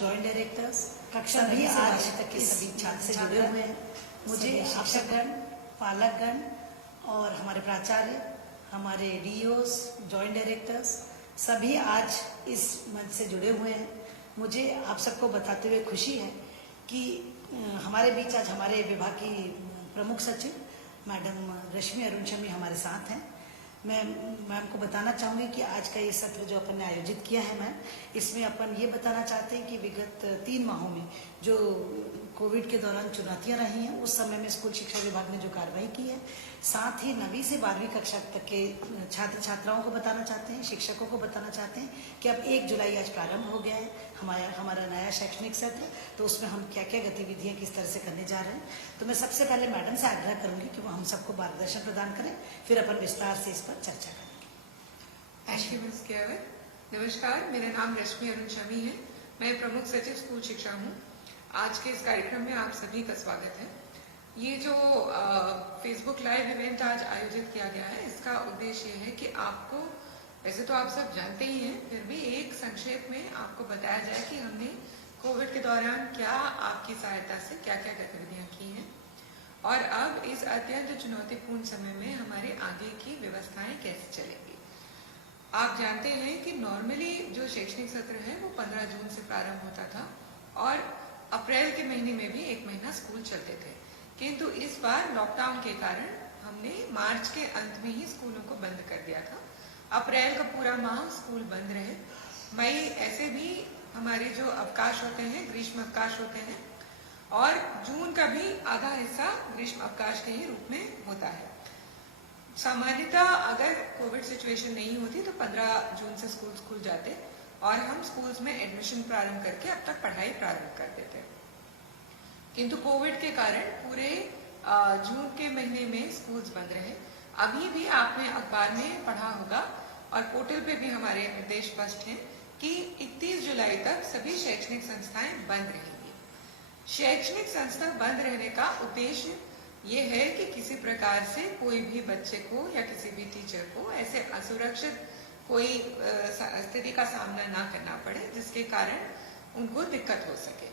Joint directors, कक्षा सभी आज तक के सभी छात्र से जुड़े हुए हैं। मुझे शिक्षकगण, पालकगण और हमारे प्राचार्य, हमारे डीओस, जॉइंट डायरेक्टर्स सभी आज इस मंच से जुड़े हुए हैं। मुझे आप सबको बताते हुए खुशी है कि हमारे बीच आज हमारे विभाग की प्रमुख सचिव मैडम रश्मि अरुण शमी हमारे साथ हैं। मैं मैम को बताना चाहूँगी कि आज का ये सत्र जो अपन ने आयोजित किया है मैम, इसमें अपन ये बताना चाहते हैं कि विगत 3 माहों में जो कोविड के दौरान चुनौतियां रही हैं, उस समय में स्कूल शिक्षा विभाग ने जो कार्रवाई की है, साथ ही 9वीं से 12वीं कक्षा तक के छात्र छात्राओं को बताना चाहते हैं, शिक्षकों को बताना चाहते हैं कि अब 1 जुलाई आज प्रारंभ हो गया है हमारा नया शैक्षणिक सत्र। तो उसमें हम क्या क्या गतिविधियां किस तरह से करने जा रहे हैं। तो मैं सबसे पहले मैडम से आग्रह करूंगी कि वो हम सबको मार्गदर्शन प्रदान करें, फिर अपन विस्तार से इस पर चर्चा करेंगे। थैंक यू मिस केवल। नमस्कार, मेरा नाम रश्मि अरुण शमी है। मैं प्रमुख सचिव स्कूल शिक्षा हूँ। आज के इस कार्यक्रम में आप सभी का स्वागत है। ये जो फेसबुक लाइव इवेंट आज आयोजित किया गया है, इसका उद्देश्य ये है कि आपको, वैसे तो आप सब जानते ही हैं, फिर भी एक संक्षेप में आपको बताया जाए कि हमने कोविड के दौरान क्या आपकी सहायता से क्या क्या गतिविधियां की हैं और अब इस अत्यंत चुनौतीपूर्ण समय में हमारे आगे की व्यवस्थाएं कैसे चलेंगी। आप जानते हैं कि नॉर्मली जो शैक्षणिक सत्र है वो 15 जून से प्रारंभ होता था और अप्रैल के महीने में भी 1 महीना स्कूल चलते थे, किंतु इस बार लॉकडाउन के कारण हमने मार्च के अंत में ही स्कूलों को बंद कर दिया था। अप्रैल का पूरा माह स्कूल बंद रहे। मई ऐसे भी हमारे जो अवकाश होते हैं, ग्रीष्म अवकाश होते हैं, और जून का भी आधा हिस्सा ग्रीष्म अवकाश के ही रूप में होता है। सामान्यतः अगर कोविड सिचुएशन नहीं होती तो 15 जून से स्कूल खुल जाते और हम स्कूल्स में एडमिशन प्रारंभ करके अब तक पढ़ाई प्रारंभ कर देते, किंतु कोविड के कारण पूरे जून के महीने में स्कूल्स बंद रहे। अभी भी आपने अखबार में पढ़ा होगा और पोर्टल पे भी हमारे निर्देश स्पष्ट हैं कि 31 जुलाई तक सभी शैक्षणिक संस्थाएं बंद रहेंगी। शैक्षणिक संस्था बंद रहने का उद्देश्य ये है कि किसी प्रकार से कोई भी बच्चे को या किसी भी टीचर को ऐसे असुरक्षित कोई स्थिति का सामना ना करना पड़े जिसके कारण उनको दिक्कत हो सके।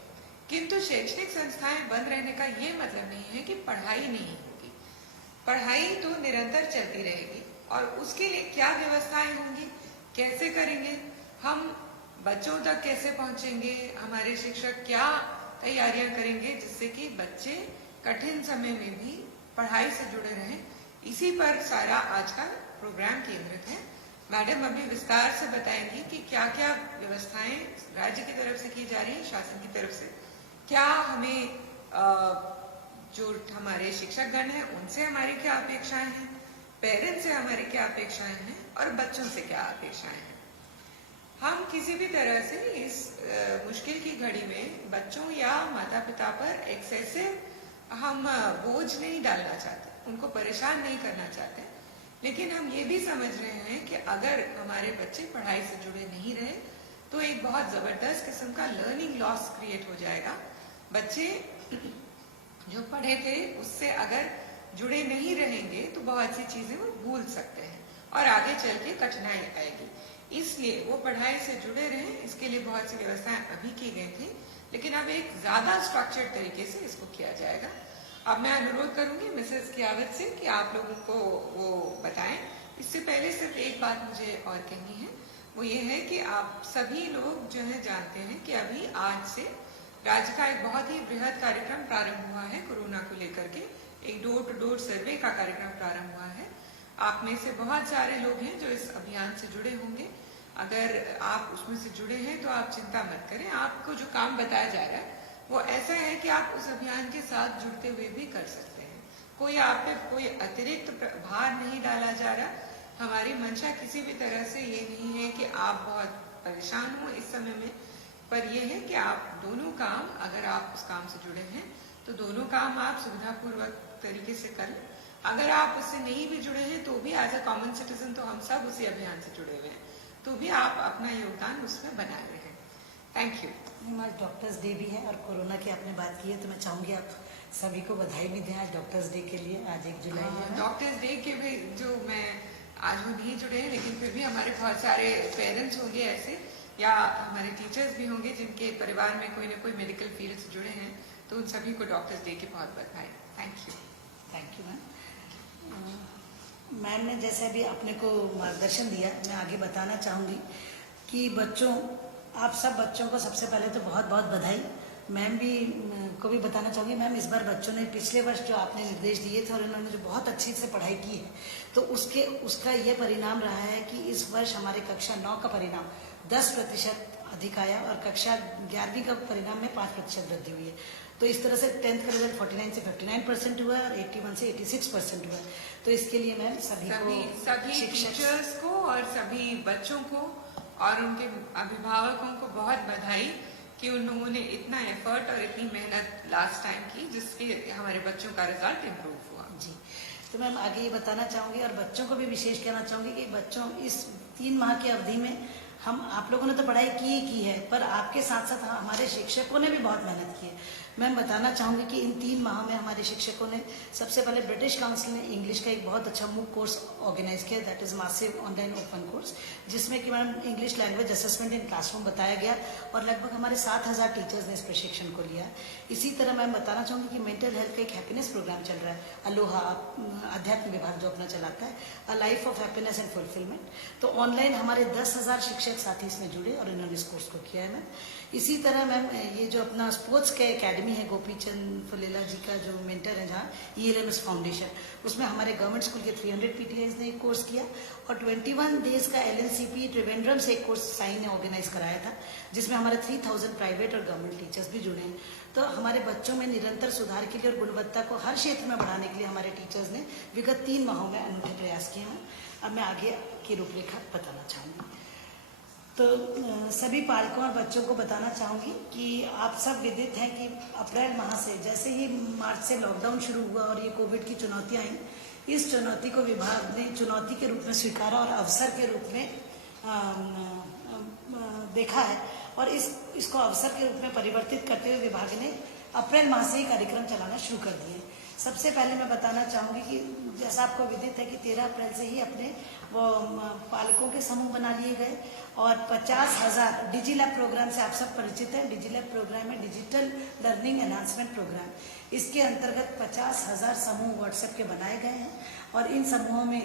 किंतु शैक्षणिक संस्थाएं बंद रहने का ये मतलब नहीं है कि पढ़ाई नहीं होगी। पढ़ाई तो निरंतर चलती रहेगी और उसके लिए क्या व्यवस्थाएं होंगी, कैसे करेंगे, हम बच्चों तक कैसे पहुंचेंगे, हमारे शिक्षक क्या तैयारियां करेंगे जिससे कि बच्चे कठिन समय में भी पढ़ाई से जुड़े रहें, इसी पर सारा आज का प्रोग्राम केंद्रित है। मैडम अभी विस्तार से बताएंगी कि क्या क्या व्यवस्थाएं राज्य की तरफ से की जा रही है, शासन की तरफ से, क्या हमें जो हमारे शिक्षकगण हैं उनसे हमारी क्या अपेक्षाएं हैं, पेरेंट्स से हमारी क्या अपेक्षाएं हैं और बच्चों से क्या अपेक्षाएं हैं। हम किसी भी तरह से इस मुश्किल की घड़ी में बच्चों या माता पिता पर एक्सेसिव हम बोझ नहीं डालना चाहते, उनको परेशान नहीं करना चाहते, लेकिन हम ये भी समझ रहे हैं कि अगर हमारे बच्चे पढ़ाई से जुड़े नहीं रहे तो एक बहुत जबरदस्त किस्म का लर्निंग लॉस क्रिएट हो जाएगा। बच्चे जो पढ़े थे उससे अगर जुड़े नहीं रहेंगे तो बहुत सी चीजें वो भूल सकते हैं और आगे चल के कठिनाई आएगी। इसलिए वो पढ़ाई से जुड़े रहें, इसके लिए बहुत सी व्यवस्थाएं अभी की गई थी, लेकिन अब एक ज्यादा स्ट्रक्चर्ड तरीके से इसको किया जाएगा। अब मैं अनुरोध करूंगी मिसेस कियावत से कि आप लोगों को वो बताएं। इससे पहले सिर्फ एक बात मुझे और कहनी है, वो ये है कि आप सभी लोग जो है जानते हैं कि अभी आज से राज्य का एक बहुत ही बृहद कार्यक्रम प्रारंभ हुआ है कोरोना को लेकर के। एक डोर टू डोर सर्वे का कार्यक्रम प्रारंभ हुआ है। आप में से बहुत सारे लोग हैं जो इस अभियान से जुड़े होंगे। अगर आप उसमें से जुड़े हैं तो आप चिंता मत करें, आपको जो काम बताया जा रहा है वो ऐसा है कि आप उस अभियान के साथ जुड़ते हुए भी कर सकते हैं। कोई आप पे कोई अतिरिक्त भार नहीं डाला जा रहा। हमारी मंशा किसी भी तरह से ये नहीं है कि आप बहुत परेशान हो इस समय में, पर यह है कि आप दोनों काम, अगर आप उस काम से जुड़े हैं तो दोनों काम आप सुविधापूर्वक तरीके से करें। अगर आप उससे नहीं भी जुड़े हैं तो भी एज अ कॉमन सिटीजन तो हम सब उसी अभियान से जुड़े हुए हैं, तो भी आप अपना योगदान उसमें बनाए रहें। Thank you. आज डॉक्टर्स डे भी है और कोरोना की आपने बात की है तो मैं चाहूंगी आप सभी को बधाई भी दें आज डॉक्टर्स डे के लिए। आज 1 जुलाई है। डॉक्टर्स डे के भी जो मैं आज वो नहीं जुड़े हैं, लेकिन फिर भी हमारे बहुत सारे पेरेंट्स होंगे ऐसे या हमारे टीचर्स भी होंगे जिनके परिवार में कोई ना कोई मेडिकल फील्ड से जुड़े हैं, तो उन सभी को डॉक्टर्स डे की बहुत बधाई। Thank you. Thank you ma'am. Ma'am ने जैसे भी अपने को मार्गदर्शन दिया, मैं आगे बताना चाहूँगी कि बच्चों, आप सब बच्चों को सबसे पहले तो बहुत बहुत बधाई। मैम भी को भी बताना चाहूँगी, मैम इस बार बच्चों ने पिछले वर्ष जो आपने निर्देश दिए थे और इन्होंने जो बहुत अच्छी से पढ़ाई की है, तो उसका ये परिणाम रहा है कि इस वर्ष हमारे कक्षा 9 का परिणाम 10% अधिक आया और कक्षा 11वीं का परिणाम में 5% वृद्धि हुई है। तो इस तरह से 10th का रिजल्ट 49 से 59% हुआ और 81 से 86% हुआ। तो इसके लिए मैम सभी टीचर्स को और सभी बच्चों को और उनके अभिभावकों को बहुत बधाई कि उन लोगों ने इतना एफर्ट और इतनी मेहनत लास्ट टाइम की, जिससे हमारे बच्चों का रिजल्ट इम्प्रूव हुआ। जी, तो मैम आगे ये बताना चाहूँगी और बच्चों को भी विशेष कहना चाहूँगी कि बच्चों इस 3 माह की अवधि में आप लोगों ने तो पढ़ाई की है, पर आपके साथ साथ हमारे शिक्षकों ने भी बहुत मेहनत की है। मैं बताना चाहूँगी कि इन 3 माह में हमारे शिक्षकों ने सबसे पहले ब्रिटिश काउंसिल ने इंग्लिश का एक बहुत अच्छा मूक कोर्स ऑर्गेनाइज किया, that is massive online open course, जिसमें कि ma'am English language assessment in classroom बताया गया और लगभग हमारे 7000 टीचर्स ने इस प्रशिक्षण को लिया। इसी तरह मैं बताना चाहूँगी कि मेंटल हेल्थ का एक हैप्पीनेस प्रोग्राम चल रहा है, अलोहा अध्यात्म विभाग जो अपना चलाता है, a life of happiness and fulfilment. तो ऑनलाइन हमारे 10,000 शिक्षक साथी इसमें जुड़े और इन्होंने इस कोर्स को किया है मैम। इसी तरह मैम ये जो अपना स्पोर्ट्स के एकेडमी है, गोपी चंद फलेला जी का जो मेंटर है जहाँ ELMS फाउंडेशन, उसमें हमारे गवर्नमेंट स्कूल के 300 PTIs ने एक कोर्स किया और 21 डेज का LNCP त्रिवेंद्रम से एक कोर्स साई ने ऑर्गेनाइज कराया था, जिसमें हमारे 3000 प्राइवेट और गवर्नमेंट टीचर्स भी जुड़े हैं। तो हमारे बच्चों में निरंतर सुधार के लिए और गुणवत्ता को हर क्षेत्र में बढ़ाने के लिए हमारे टीचर्स ने विगत 3 माहों में अनूठे प्रयास किए हैं। अब मैं आगे की रूपरेखा बताना चाहूँगी। तो सभी पालकों और बच्चों को बताना चाहूँगी कि आप सब विदित हैं कि अप्रैल माह से, जैसे ही मार्च से लॉकडाउन शुरू हुआ और ये कोविड की चुनौतियाँ आई, इस चुनौती को विभाग ने चुनौती के रूप में स्वीकारा और अवसर के रूप में देखा है और इसको अवसर के रूप में परिवर्तित करते हुए विभाग ने अप्रैल माह से ही कार्यक्रम चलाना शुरू कर दिए। सबसे पहले मैं बताना चाहूँगी कि जैसा आपको विदित है कि 13 अप्रैल से ही अपने वो पालकों के समूह बना लिए गए और 50,000 डिजिलैब प्रोग्राम से आप सब परिचित हैं। डिजिलैब प्रोग्राम है डिजिटल लर्निंग एनहांसमेंट प्रोग्राम। इसके अंतर्गत 50,000 समूह व्हाट्सएप के बनाए गए हैं और इन समूहों में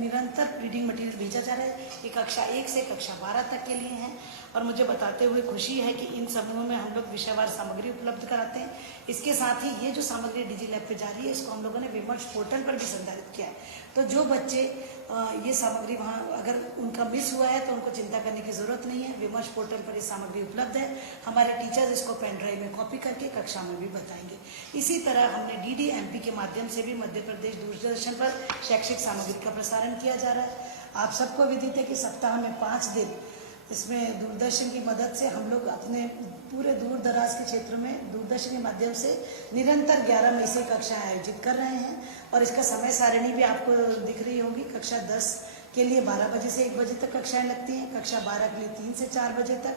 निरंतर रीडिंग मटेरियल भेजा जा रहा है। ये कक्षा 1 से कक्षा 12 तक के लिए हैं और मुझे बताते हुए खुशी है कि इन समूहों में हम लोग विषयवार सामग्री उपलब्ध कराते हैं। इसके साथ ही ये जो सामग्री डिजिलैब पे जा रही है, इसको हम लोगों ने विमर्श पोर्टल पर भी संचालित किया है। तो जो बच्चे ये सामग्री वहाँ अगर उनका मिस हुआ है तो उनको चिंता करने की जरूरत नहीं है, विमर्श पोर्टल पर ये सामग्री उपलब्ध है। हमारे टीचर्स इसको पेन ड्राइव में कॉपी करके कक्षा में भी बताएंगे। इसी तरह हमने DDMP के माध्यम से भी मध्य प्रदेश दूरदर्शन पर शैक्षिक सामग्री का प्रसारण किया जा रहा है। आप सबको विदित है कि सप्ताह में 5 दिन इसमें दूरदर्शन की मदद से हम लोग अपने पूरे दूर दराज के क्षेत्र में दूरदर्शन के माध्यम से निरंतर 11 मई से कक्षाएं आयोजित कर रहे हैं और इसका समय सारिणी भी आपको दिख रही होगी। कक्षा 10 के लिए 12 बजे से 1 बजे तक कक्षाएं लगती हैं, कक्षा 12 के लिए 3 से 4 बजे तक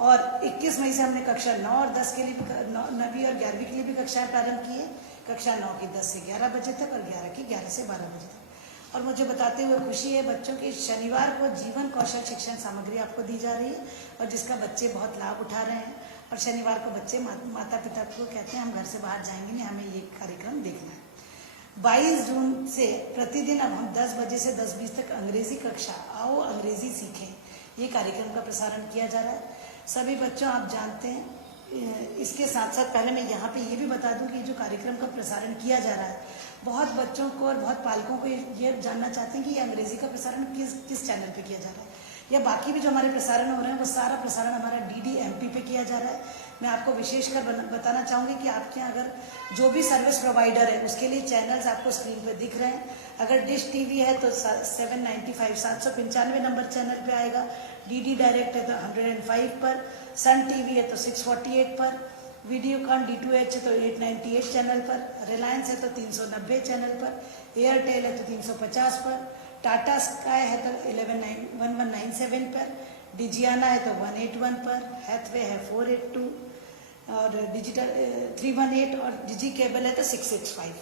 और 21 मई से हमने कक्षा 9 और 10 के लिए 9वीं और 11वीं के लिए भी कक्षाएं प्रारंभ की है। कक्षा 9 की 10 से 11 बजे तक और 11 की 11 से 12 बजे तक। और मुझे बताते हुए खुशी है बच्चों की शनिवार को जीवन कौशल शिक्षण सामग्री आपको दी जा रही है और जिसका बच्चे बहुत लाभ उठा रहे हैं। और शनिवार को बच्चे माता पिता को कहते हैं हम घर से बाहर जाएंगे नहीं, हमें ये कार्यक्रम देखना है। 22 जून से प्रतिदिन अब हम 10 बजे से 10:20 तक अंग्रेजी कक्षा आओ अंग्रेजी सीखें, ये कार्यक्रम का प्रसारण किया जा रहा है। सभी बच्चों आप जानते हैं, इसके साथ साथ पहले मैं यहाँ पे ये भी बता दूं कि जो कार्यक्रम का प्रसारण किया जा रहा है, बहुत बच्चों को और बहुत पालकों को ये जानना चाहते हैं कि ये अंग्रेजी का प्रसारण किस चैनल पे किया जा रहा है या बाकी भी जो हमारे प्रसारण हो रहे हैं वो सारा प्रसारण हमारा DDMP पे किया जा रहा है। मैं आपको विशेषकर बताना चाहूँगी कि आपके यहाँ अगर जो भी सर्विस प्रोवाइडर है उसके लिए चैनल्स आपको स्क्रीन पे दिख रहे हैं। अगर डिश TV है तो 795 नंबर चैनल पे आएगा, DD डायरेक्ट है तो 105 पर, सन TV है तो 648 पर, वीडियोकॉन D2H है तो 898 चैनल पर, रिलायंस है तो 390 चैनल पर, एयरटेल है तो 350 पर, टाटा स्काई है तो 1197 पर, डिजियाना है तो 181 पर, हैथवे है 482 और डिजिटल 318 और डिजी केबल है तो 665।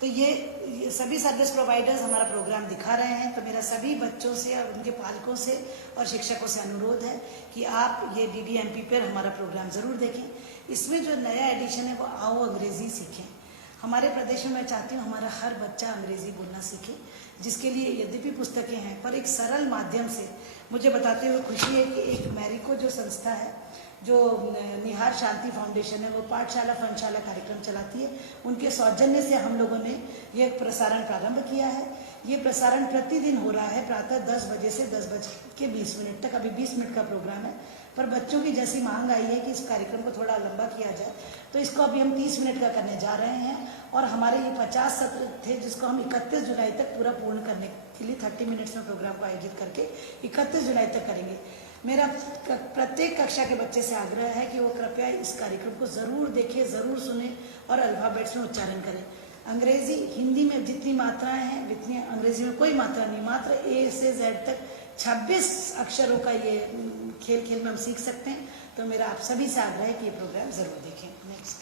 तो ये सभी सर्विस प्रोवाइडर्स हमारा प्रोग्राम दिखा रहे हैं। तो मेरा सभी बच्चों से और उनके पालकों से और शिक्षकों से अनुरोध है कि आप ये DDMP पर हमारा प्रोग्राम ज़रूर देखें। इसमें जो नया एडिशन है वो आओ अंग्रेज़ी सीखें। हमारे प्रदेश में मैं चाहती हूँ हमारा हर बच्चा अंग्रेज़ी बोलना सीखे, जिसके लिए यद्यपि पुस्तकें हैं पर एक सरल माध्यम से मुझे बताते हुए खुशी है कि एक मैरिको जो संस्था है, जो निहार शांति फाउंडेशन है, वो पाठशाला फनशाला कार्यक्रम चलाती है। उनके सौजन्य से हम लोगों ने ये प्रसारण प्रारंभ किया है। ये प्रसारण प्रतिदिन हो रहा है प्रातः 10 बजे से 10:20 तक। अभी 20 मिनट का प्रोग्राम है, पर बच्चों की जैसी मांग आई है कि इस कार्यक्रम को थोड़ा लंबा किया जाए, तो इसको अभी हम 30 मिनट का करने जा रहे हैं। और हमारे ये 50 सत्र थे जिसको हम 31 जुलाई तक पूरा पूर्ण करने के लिए 30 मिनट्स में प्रोग्राम को आयोजित करके 31 जुलाई तक करेंगे। मेरा प्रत्येक कक्षा के बच्चे से आग्रह है कि वो कृपया इस कार्यक्रम को ज़रूर देखें, ज़रूर सुने और अल्फ़ाबेट्स में उच्चारण करें। अंग्रेजी, हिंदी में जितनी मात्राएं हैं उतनी अंग्रेजी में कोई मात्रा नहीं, मात्र A से Z तक 26 अक्षरों का ये खेल में हम सीख सकते हैं। तो मेरा आप सभी से आग्रह है कि ये प्रोग्राम ज़रूर देखें। नेक्स्ट,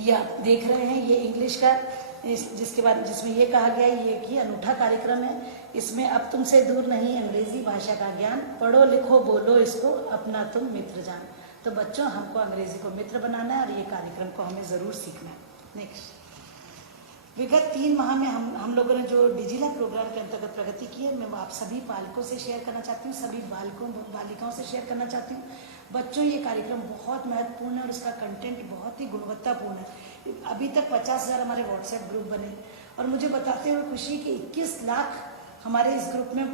या देख रहे हैं ये इंग्लिश का, जिसमें ये कहा गया है ये कि अनूठा कार्यक्रम है। इसमें अब तुमसे दूर नहीं अंग्रेजी भाषा का ज्ञान, पढ़ो लिखो बोलो इसको अपना तुम मित्र जान। तो बच्चों, हमको अंग्रेजी को मित्र बनाना है और ये कार्यक्रम को हमें ज़रूर सीखना है। नेक्स्ट, विगत 3 माह में हम लोगों ने जो डिजिलैब प्रोग्राम के अंतर्गत प्रगति की है, मैं आप सभी पालकों से शेयर करना चाहती हूँ, सभी बालिकाओं से शेयर करना चाहती हूँ। बच्चों, ये कार्यक्रम बहुत महत्वपूर्ण है और इसका कंटेंट बहुत ही गुणवत्तापूर्ण है। अभी तक 50,000 हमारे व्हाट्सएप ग्रुप बने और मुझे बताते हुए खुशी कि 21 लाख हमारे इस ग्रुप में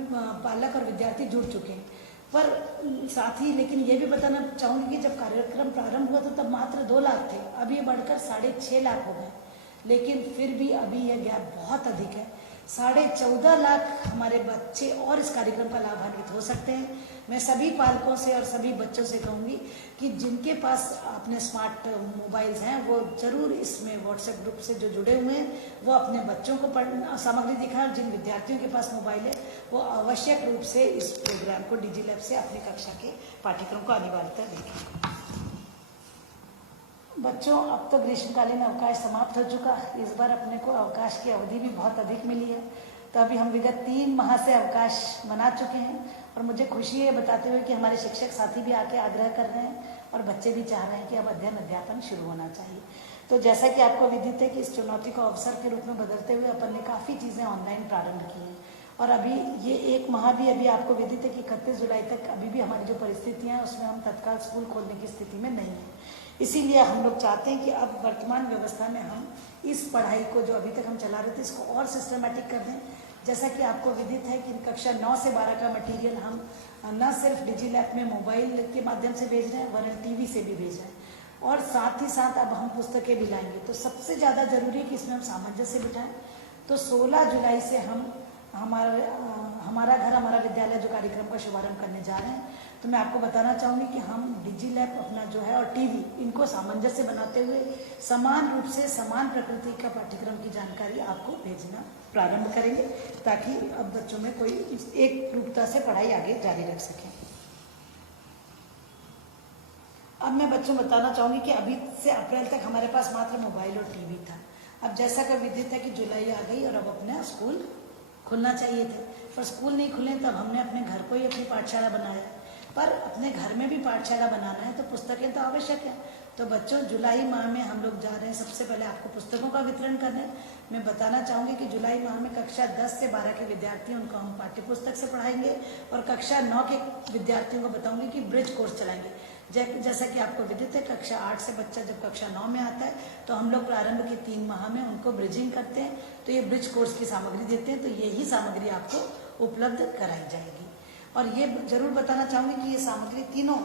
पालक और विद्यार्थी जुड़ चुके हैं। पर साथ ही लेकिन ये भी बताना चाहूँगी कि जब कार्यक्रम प्रारंभ हुआ तो तब मात्र 2 लाख थे, अब ये बढ़कर 6.5 लाख हो गए। लेकिन फिर भी अभी यह गैप बहुत अधिक है। 14.5 लाख हमारे बच्चे और इस कार्यक्रम का लाभान्वित हो सकते हैं। मैं सभी पालकों से और सभी बच्चों से कहूँगी कि जिनके पास अपने स्मार्ट मोबाइल्स हैं वो जरूर इसमें व्हाट्सएप ग्रुप से जो जुड़े हुए हैं वो अपने बच्चों को सामग्री दिखाएं, और जिन विद्यार्थियों के पास मोबाइल है वो आवश्यक रूप से इस प्रोग्राम को डिजिलैब से अपनी कक्षा के पाठ्यक्रम को अनिवार्यता देखें। बच्चों, अब तो ग्रीष्मकालीन अवकाश समाप्त हो चुका। इस बार अपने को अवकाश की अवधि भी बहुत अधिक मिली है, तो अभी हम विगत 3 माह से अवकाश मना चुके हैं और मुझे खुशी है बताते हुए कि हमारे शिक्षक साथी भी आके आग्रह कर रहे हैं और बच्चे भी चाह रहे हैं कि अब अध्ययन अध्यापन शुरू होना चाहिए। तो जैसा कि आपको विदित है कि इस चुनौती को अवसर के रूप में बदलते हुए अपन ने काफ़ी चीज़ें ऑनलाइन प्रारंभ की हैं और अभी ये 1 माह भी अभी आपको विदित है कि 31 जुलाई तक अभी भी हमारी जो परिस्थितियाँ हैं उसमें हम तत्काल स्कूल खोलने की स्थिति में नहीं हैं। इसीलिए हम लोग चाहते हैं कि अब वर्तमान व्यवस्था में हम इस पढ़ाई को जो अभी तक हम चला रहे थे इसको और सिस्टमेटिक कर दें। जैसा कि आपको विदित है कि कक्षा 9 से 12 का मटेरियल हम न सिर्फ डिजिलैब में मोबाइल के माध्यम से भेज रहे हैं वरन टीवी से भी भेज रहे हैं और साथ ही साथ अब हम पुस्तकें भी लाएंगे। तो सबसे ज़्यादा जरूरी है कि इसमें हम सामंजस्य बिठाएं। तो 16 जुलाई से हम हमारा घर हमारा विद्यालय जो कार्यक्रम का शुभारंभ करने जा रहे हैं। तो मैं आपको बताना चाहूँगी कि हम डिजिलैब अपना जो है और टीवी इनको सामंजस्य बनाते हुए समान रूप से समान प्रकृति का पाठ्यक्रम की जानकारी आपको भेजना प्रारंभ करेंगे ताकि अब बच्चों में कोई एक रूपता से पढ़ाई आगे जारी रख सकें। अब मैं बच्चों बताना चाहूँगी कि अभी से अप्रैल तक हमारे पास मात्र मोबाइल और टीवी था। अब जैसा कि विदित है कि जुलाई आ गई और अब अपने स्कूल खुलना चाहिए थे, पर स्कूल नहीं खुले तब हमने अपने घर को ही अपनी पाठशाला बनाया। पर अपने घर में भी पाठशाला बनाना है तो पुस्तकें तो आवश्यक है। तो बच्चों, जुलाई माह में हम लोग जा रहे हैं सबसे पहले आपको पुस्तकों का वितरण करने। मैं बताना चाहूँगी कि जुलाई माह में कक्षा 10 से 12 के विद्यार्थी उनको हम पाठ्य पुस्तक से पढ़ाएंगे और कक्षा 9 के विद्यार्थियों को बताऊँगी कि ब्रिज कोर्स चलाएंगे। जैसा कि आपको विदित है कक्षा 8 से बच्चा जब कक्षा 9 में आता है तो हम लोग प्रारंभ के 3 माह में उनको ब्रिजिंग करते हैं, तो ये ब्रिज कोर्स की सामग्री देते हैं। तो यही सामग्री आपको उपलब्ध कराई जाएगी और ये जरूर बताना चाहूँगी कि ये सामग्री तीनों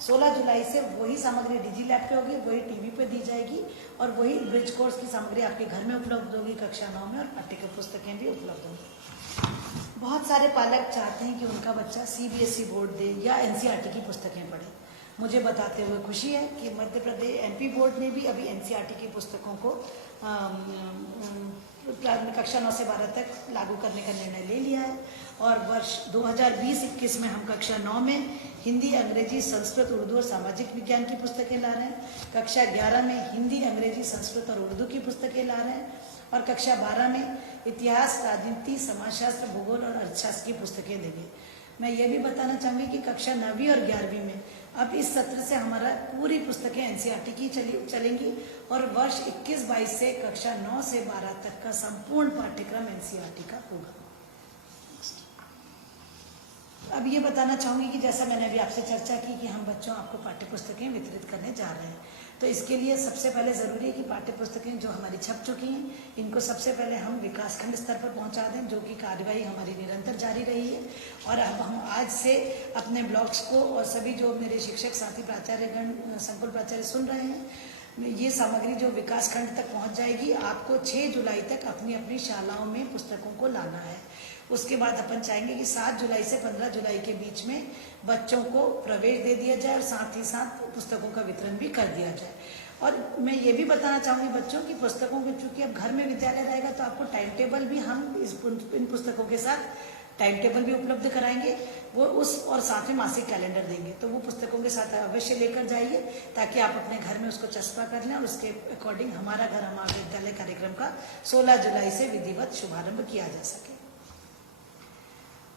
16 जुलाई से वही सामग्री डिजिलैब पे होगी, वही टीवी पे दी जाएगी और वही ब्रिज कोर्स की सामग्री आपके घर में उपलब्ध होगी कक्षा 9 में और पाठ्य पुस्तकें भी उपलब्ध होंगी। बहुत सारे पालक चाहते हैं कि उनका बच्चा CBSE बोर्ड दे या NCERT की पुस्तकें पढ़े, मुझे बताते हुए खुशी है कि मध्य प्रदेश एमपी बोर्ड ने भी अभी एनसीईआरटी की पुस्तकों को कक्षा 9 से 12 तक लागू करने का निर्णय ले लिया है और वर्ष 2020-21 में हम कक्षा 9 में हिंदी, अंग्रेजी, संस्कृत, उर्दू और सामाजिक विज्ञान की पुस्तकें ला रहे हैं। कक्षा 11 में हिंदी, अंग्रेजी, संस्कृत और उर्दू की पुस्तकें ला रहे हैं और कक्षा 12 में इतिहास, राजनीति, समाजशास्त्र, भूगोल और अर्थशास्त्र की पुस्तकें लेंगे। मैं ये भी बताना चाहूँगी कि कक्षा 9वीं और 11वीं में अब इस सत्र से हमारा पूरी पुस्तकें एनसीईआरटी की चलेंगी और वर्ष 21-22 से कक्षा 9 से 12 तक का संपूर्ण पाठ्यक्रम एनसीईआरटी का होगा। अब ये बताना चाहूँगी कि जैसा मैंने अभी आपसे चर्चा की कि हम बच्चों आपको पाठ्य पुस्तकें वितरित करने जा रहे हैं, तो इसके लिए सबसे पहले ज़रूरी है कि पाठ्य पुस्तकें जो हमारी छप चुकी हैं इनको सबसे पहले हम विकासखंड स्तर पर पहुंचा दें, जो कि कार्यवाही हमारी निरंतर जारी रही है। और अब हम आज से अपने ब्लॉग्स को और सभी जो मेरे शिक्षक साथी प्राचार्यगण, संकुल प्राचार्य सुन रहे हैं, ये सामग्री जो विकासखंड तक पहुंच जाएगी। आपको 6 जुलाई तक अपनी अपनी शालाओं में पुस्तकों को लाना है। उसके बाद अपन चाहेंगे कि 7 जुलाई से 15 जुलाई के बीच में बच्चों को प्रवेश दे दिया जाए और साथ ही साथ पुस्तकों का वितरण भी कर दिया जाए। और मैं ये भी बताना चाहूँगी बच्चों की पुस्तकों को, चूँकि अब घर में विद्यालय रहेगा तो आपको टाइम टेबल भी हम इन पुस्तकों के साथ टाइम टेबल भी उपलब्ध कराएंगे वो और साथ में मासिक कैलेंडर देंगे। तो वो पुस्तकों के साथ अवश्य लेकर जाइए ताकि आप अपने घर में उसको चस्पा कर लें और उसके अकॉर्डिंग हमारा घर हमारा विद्यालय कार्यक्रम का 16 जुलाई से विधिवत शुभारंभ किया जा सके।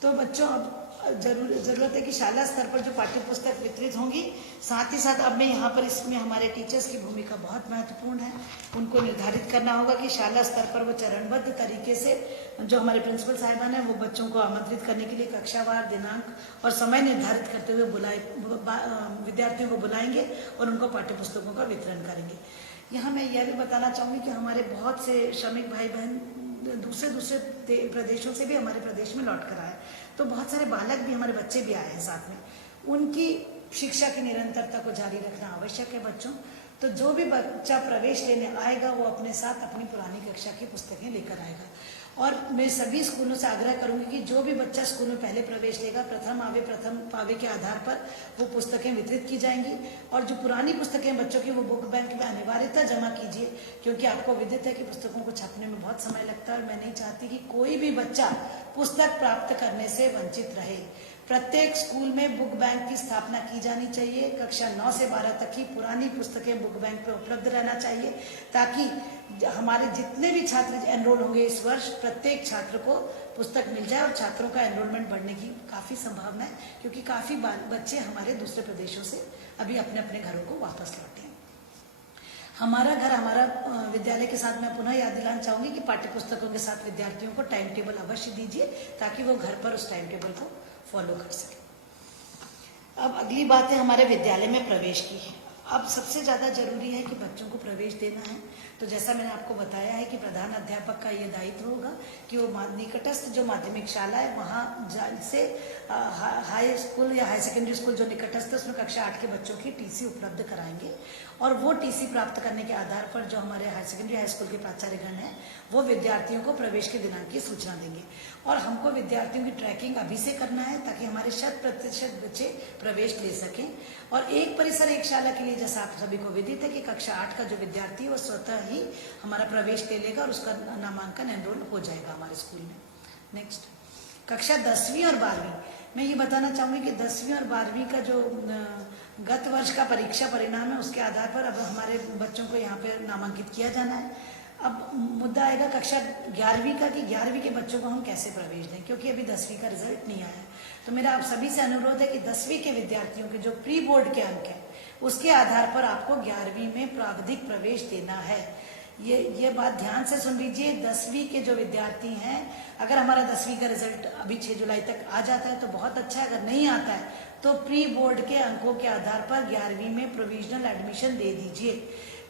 तो बच्चों अब जरूरत है कि शाला स्तर पर जो पाठ्य पुस्तक वितरित होंगी, साथ ही साथ अब मैं यहाँ पर इसमें हमारे टीचर्स की भूमिका बहुत महत्वपूर्ण है। उनको निर्धारित करना होगा कि शाला स्तर पर वो चरणबद्ध तरीके से जो हमारे प्रिंसिपल साहिबान हैं वो बच्चों को आमंत्रित करने के लिए कक्षावार दिनांक और समय निर्धारित करते हुए विद्यार्थियों को बुलाएंगे और उनको पाठ्य पुस्तकों का वितरण करेंगे। यहाँ मैं यह भी बताना चाहूँगी कि हमारे बहुत से श्रमिक भाई बहन दूसरे प्रदेशों से भी हमारे प्रदेश में लौट कर आए, तो बहुत सारे बालक भी, हमारे बच्चे भी आए हैं साथ में। उनकी शिक्षा की निरंतरता को जारी रखना आवश्यक है बच्चों। तो जो भी बच्चा प्रवेश लेने आएगा वो अपने साथ अपनी पुरानी कक्षा की पुस्तकें लेकर आएगा। और मैं सभी स्कूलों से आग्रह करूंगी कि जो भी बच्चा स्कूल में पहले प्रवेश लेगा, प्रथम आवे प्रथम पावे के आधार पर वो पुस्तकें वितरित की जाएंगी। और जो पुरानी पुस्तकें बच्चों की वो बुक बैंक में अनिवार्यतः जमा कीजिए, क्योंकि आपको विदित है कि पुस्तकों को छपने में बहुत समय लगता है और मैं नहीं चाहती कि कोई भी बच्चा पुस्तक प्राप्त करने से वंचित रहे। प्रत्येक स्कूल में बुक बैंक की स्थापना की जानी चाहिए। कक्षा 9 से 12 तक की पुरानी पुस्तकें बुक बैंक पे उपलब्ध रहना चाहिए, ताकि हमारे जितने भी छात्र एनरोल होंगे इस वर्ष, प्रत्येक छात्र को पुस्तक मिल जाए और छात्रों का एनरोलमेंट बढ़ने की काफ़ी संभावना है, क्योंकि काफ़ी बच्चे हमारे दूसरे प्रदेशों से अभी अपने अपने घरों को वापस लौटे हैं। हमारा घर हमारा विद्यालय के साथ मैं पुनः याद दिलाना चाहूँगी कि पाठ्य पुस्तकों के साथ विद्यार्थियों को टाइम टेबल अवश्य दीजिए, ताकि वो घर पर उस टाइम टेबल को फॉलो कर सके। अब अगली बात है हमारे विद्यालय में प्रवेश की। अब सबसे ज़्यादा जरूरी है कि बच्चों को प्रवेश देना है, तो जैसा मैंने आपको बताया है कि प्रधान अध्यापक का ये दायित्व होगा कि वो निकटस्थ जो माध्यमिक शाला है वहाँ से हाई स्कूल या हाई सेकेंडरी स्कूल जो निकटस्थ है उसमें कक्षा 8 के बच्चों की टीसी उपलब्ध कराएंगे। और वो टीसी प्राप्त करने के आधार पर जो हमारे हाई सेकेंडरी हाई स्कूल के प्राचार्यगण हैं वो विद्यार्थियों को प्रवेश के दिनांक की सूचना देंगे। और हमको विद्यार्थियों की ट्रैकिंग अभी से करना है, ताकि हमारे 100% बच्चे प्रवेश ले सकें। और एक परिसर एक शाला के लिए जैसा आप सभी को विदित है कि कक्षा 8 का जो विद्यार्थी है वो स्वतः ही हमारा प्रवेश ले लेगा और उसका नामांकन एनरोल हो जाएगा हमारे स्कूल में। नेक्स्ट, कक्षा 10वीं और 12वीं, मैं ये बताना चाहूँगी कि 10वीं और 12वीं का जो गत वर्ष का परीक्षा परिणाम है उसके आधार पर अब हमारे बच्चों को यहाँ पे नामांकित किया जाना है। अब मुद्दा आएगा कक्षा 11वीं का कि 11वीं के बच्चों को हम कैसे प्रवेश दें, क्योंकि अभी 10वीं का रिजल्ट नहीं आया। तो मेरा आप सभी से अनुरोध है कि 10वीं के विद्यार्थियों के जो प्री बोर्ड के अंक हैं उसके आधार पर आपको 11वीं में प्राविधिक प्रवेश देना है। ये बात ध्यान से सुन लीजिए। 10वीं के जो विद्यार्थी हैं, अगर हमारा 10वीं का रिजल्ट अभी 6 जुलाई तक आ जाता है तो बहुत अच्छा है, अगर नहीं आता है तो प्री बोर्ड के अंकों के आधार पर 11वीं में प्रोविजनल एडमिशन दे दीजिए।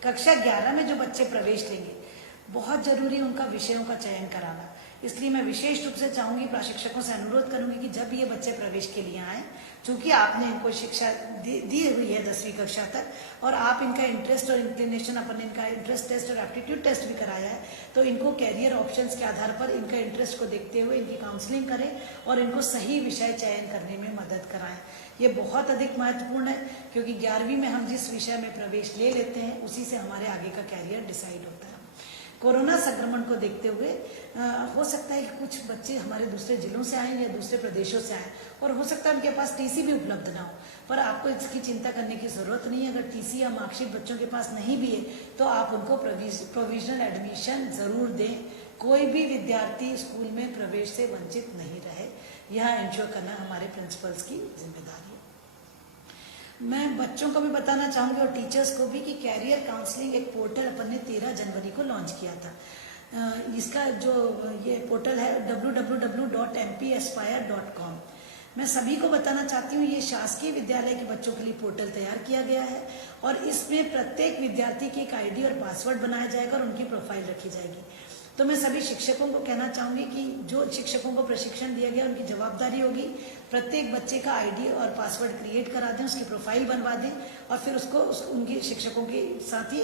कक्षा 11 में जो बच्चे प्रवेश लेंगे बहुत जरूरी उनका विषयों का चयन कराना, इसलिए मैं विशेष रूप से चाहूंगी, प्रशिक्षकों से अनुरोध करूंगी कि जब ये बच्चे प्रवेश के लिए आए, चूंकि आपने इनको शिक्षा दी हुई है 10वीं कक्षा तक और आप इनका इंटरेस्ट और इंक्लिनेशन, अपन इनका इंटरेस्ट टेस्ट और एप्टीट्यूड टेस्ट भी कराया है, तो इनको कैरियर ऑप्शंस के आधार पर इनका इंटरेस्ट को देखते हुए इनकी काउंसलिंग करें और इनको सही विषय चयन करने में मदद कराएं। ये बहुत अधिक महत्वपूर्ण है, क्योंकि 11वीं में हम जिस विषय में प्रवेश ले लेते हैं उसी से हमारे आगे का कैरियर डिसाइड होता है। कोरोना संक्रमण को देखते हुए हो सकता है कि कुछ बच्चे हमारे दूसरे जिलों से आए या दूसरे प्रदेशों से आए और हो सकता है उनके पास टीसी भी उपलब्ध ना हो, पर आपको इसकी चिंता करने की जरूरत नहीं है। अगर टीसी या मार्कशीट बच्चों के पास नहीं भी है तो आप उनको प्रोविजनल एडमिशन जरूर दें। कोई भी विद्यार्थी स्कूल में प्रवेश से वंचित नहीं रहे, यह इंश्योर करना हमारे प्रिंसिपल्स की जिम्मेदारी है। मैं बच्चों को भी बताना चाहूंगी और टीचर्स को भी कि कैरियर काउंसलिंग एक पोर्टल अपन ने 13 जनवरी को लॉन्च किया था। इसका जो ये पोर्टल है www.mpaspire.com। मैं सभी को बताना चाहती हूँ, ये शासकीय विद्यालय के बच्चों के लिए पोर्टल तैयार किया गया है और इसमें प्रत्येक विद्यार्थी की एक आईडी और पासवर्ड बनाया जाएगा और उनकी प्रोफाइल रखी जाएगी। तो मैं सभी शिक्षकों को कहना चाहूंगी कि जो शिक्षकों को प्रशिक्षण दिया गया उनकी जवाबदारी होगी प्रत्येक बच्चे का आईडी और पासवर्ड क्रिएट करा दें, उसकी प्रोफाइल बनवा दें और फिर उसको उनके शिक्षकों के साथ ही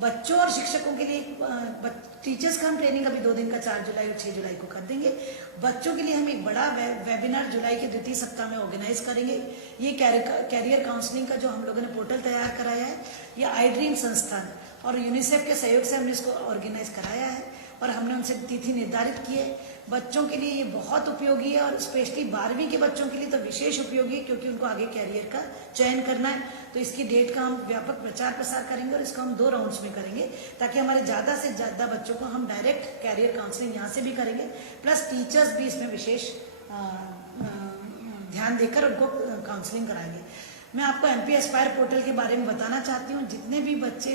बच्चों और शिक्षकों के लिए टीचर्स का हम ट्रेनिंग अभी 2 दिन का 4 जुलाई और 6 जुलाई को कर देंगे। बच्चों के लिए हम एक बड़ा वेबिनार जुलाई के द्वितीय सप्ताह में ऑर्गेनाइज करेंगे। ये कैरियर काउंसलिंग का जो हम लोगों ने पोर्टल तैयार कराया है, ये आई ड्रीम संस्थान और यूनिसेफ के सहयोग से हमने इसको ऑर्गेनाइज कराया है और हमने उनसे तिथि निर्धारित की है। बच्चों के लिए ये बहुत उपयोगी है और स्पेशली 12वीं के बच्चों के लिए तो विशेष उपयोगी है, क्योंकि उनको आगे कैरियर का चयन करना है। तो इसकी डेट का हम व्यापक प्रचार प्रसार करेंगे और इसको हम 2 राउंड्स में करेंगे, ताकि हमारे ज्यादा से ज्यादा बच्चों को हम डायरेक्ट कैरियर काउंसलिंग यहाँ से भी करेंगे, प्लस टीचर्स भी इसमें विशेष ध्यान देकर उनको काउंसलिंग कराएंगे। मैं आपको MP एस्पायर पोर्टल के बारे में बताना चाहती हूँ। जितने भी बच्चे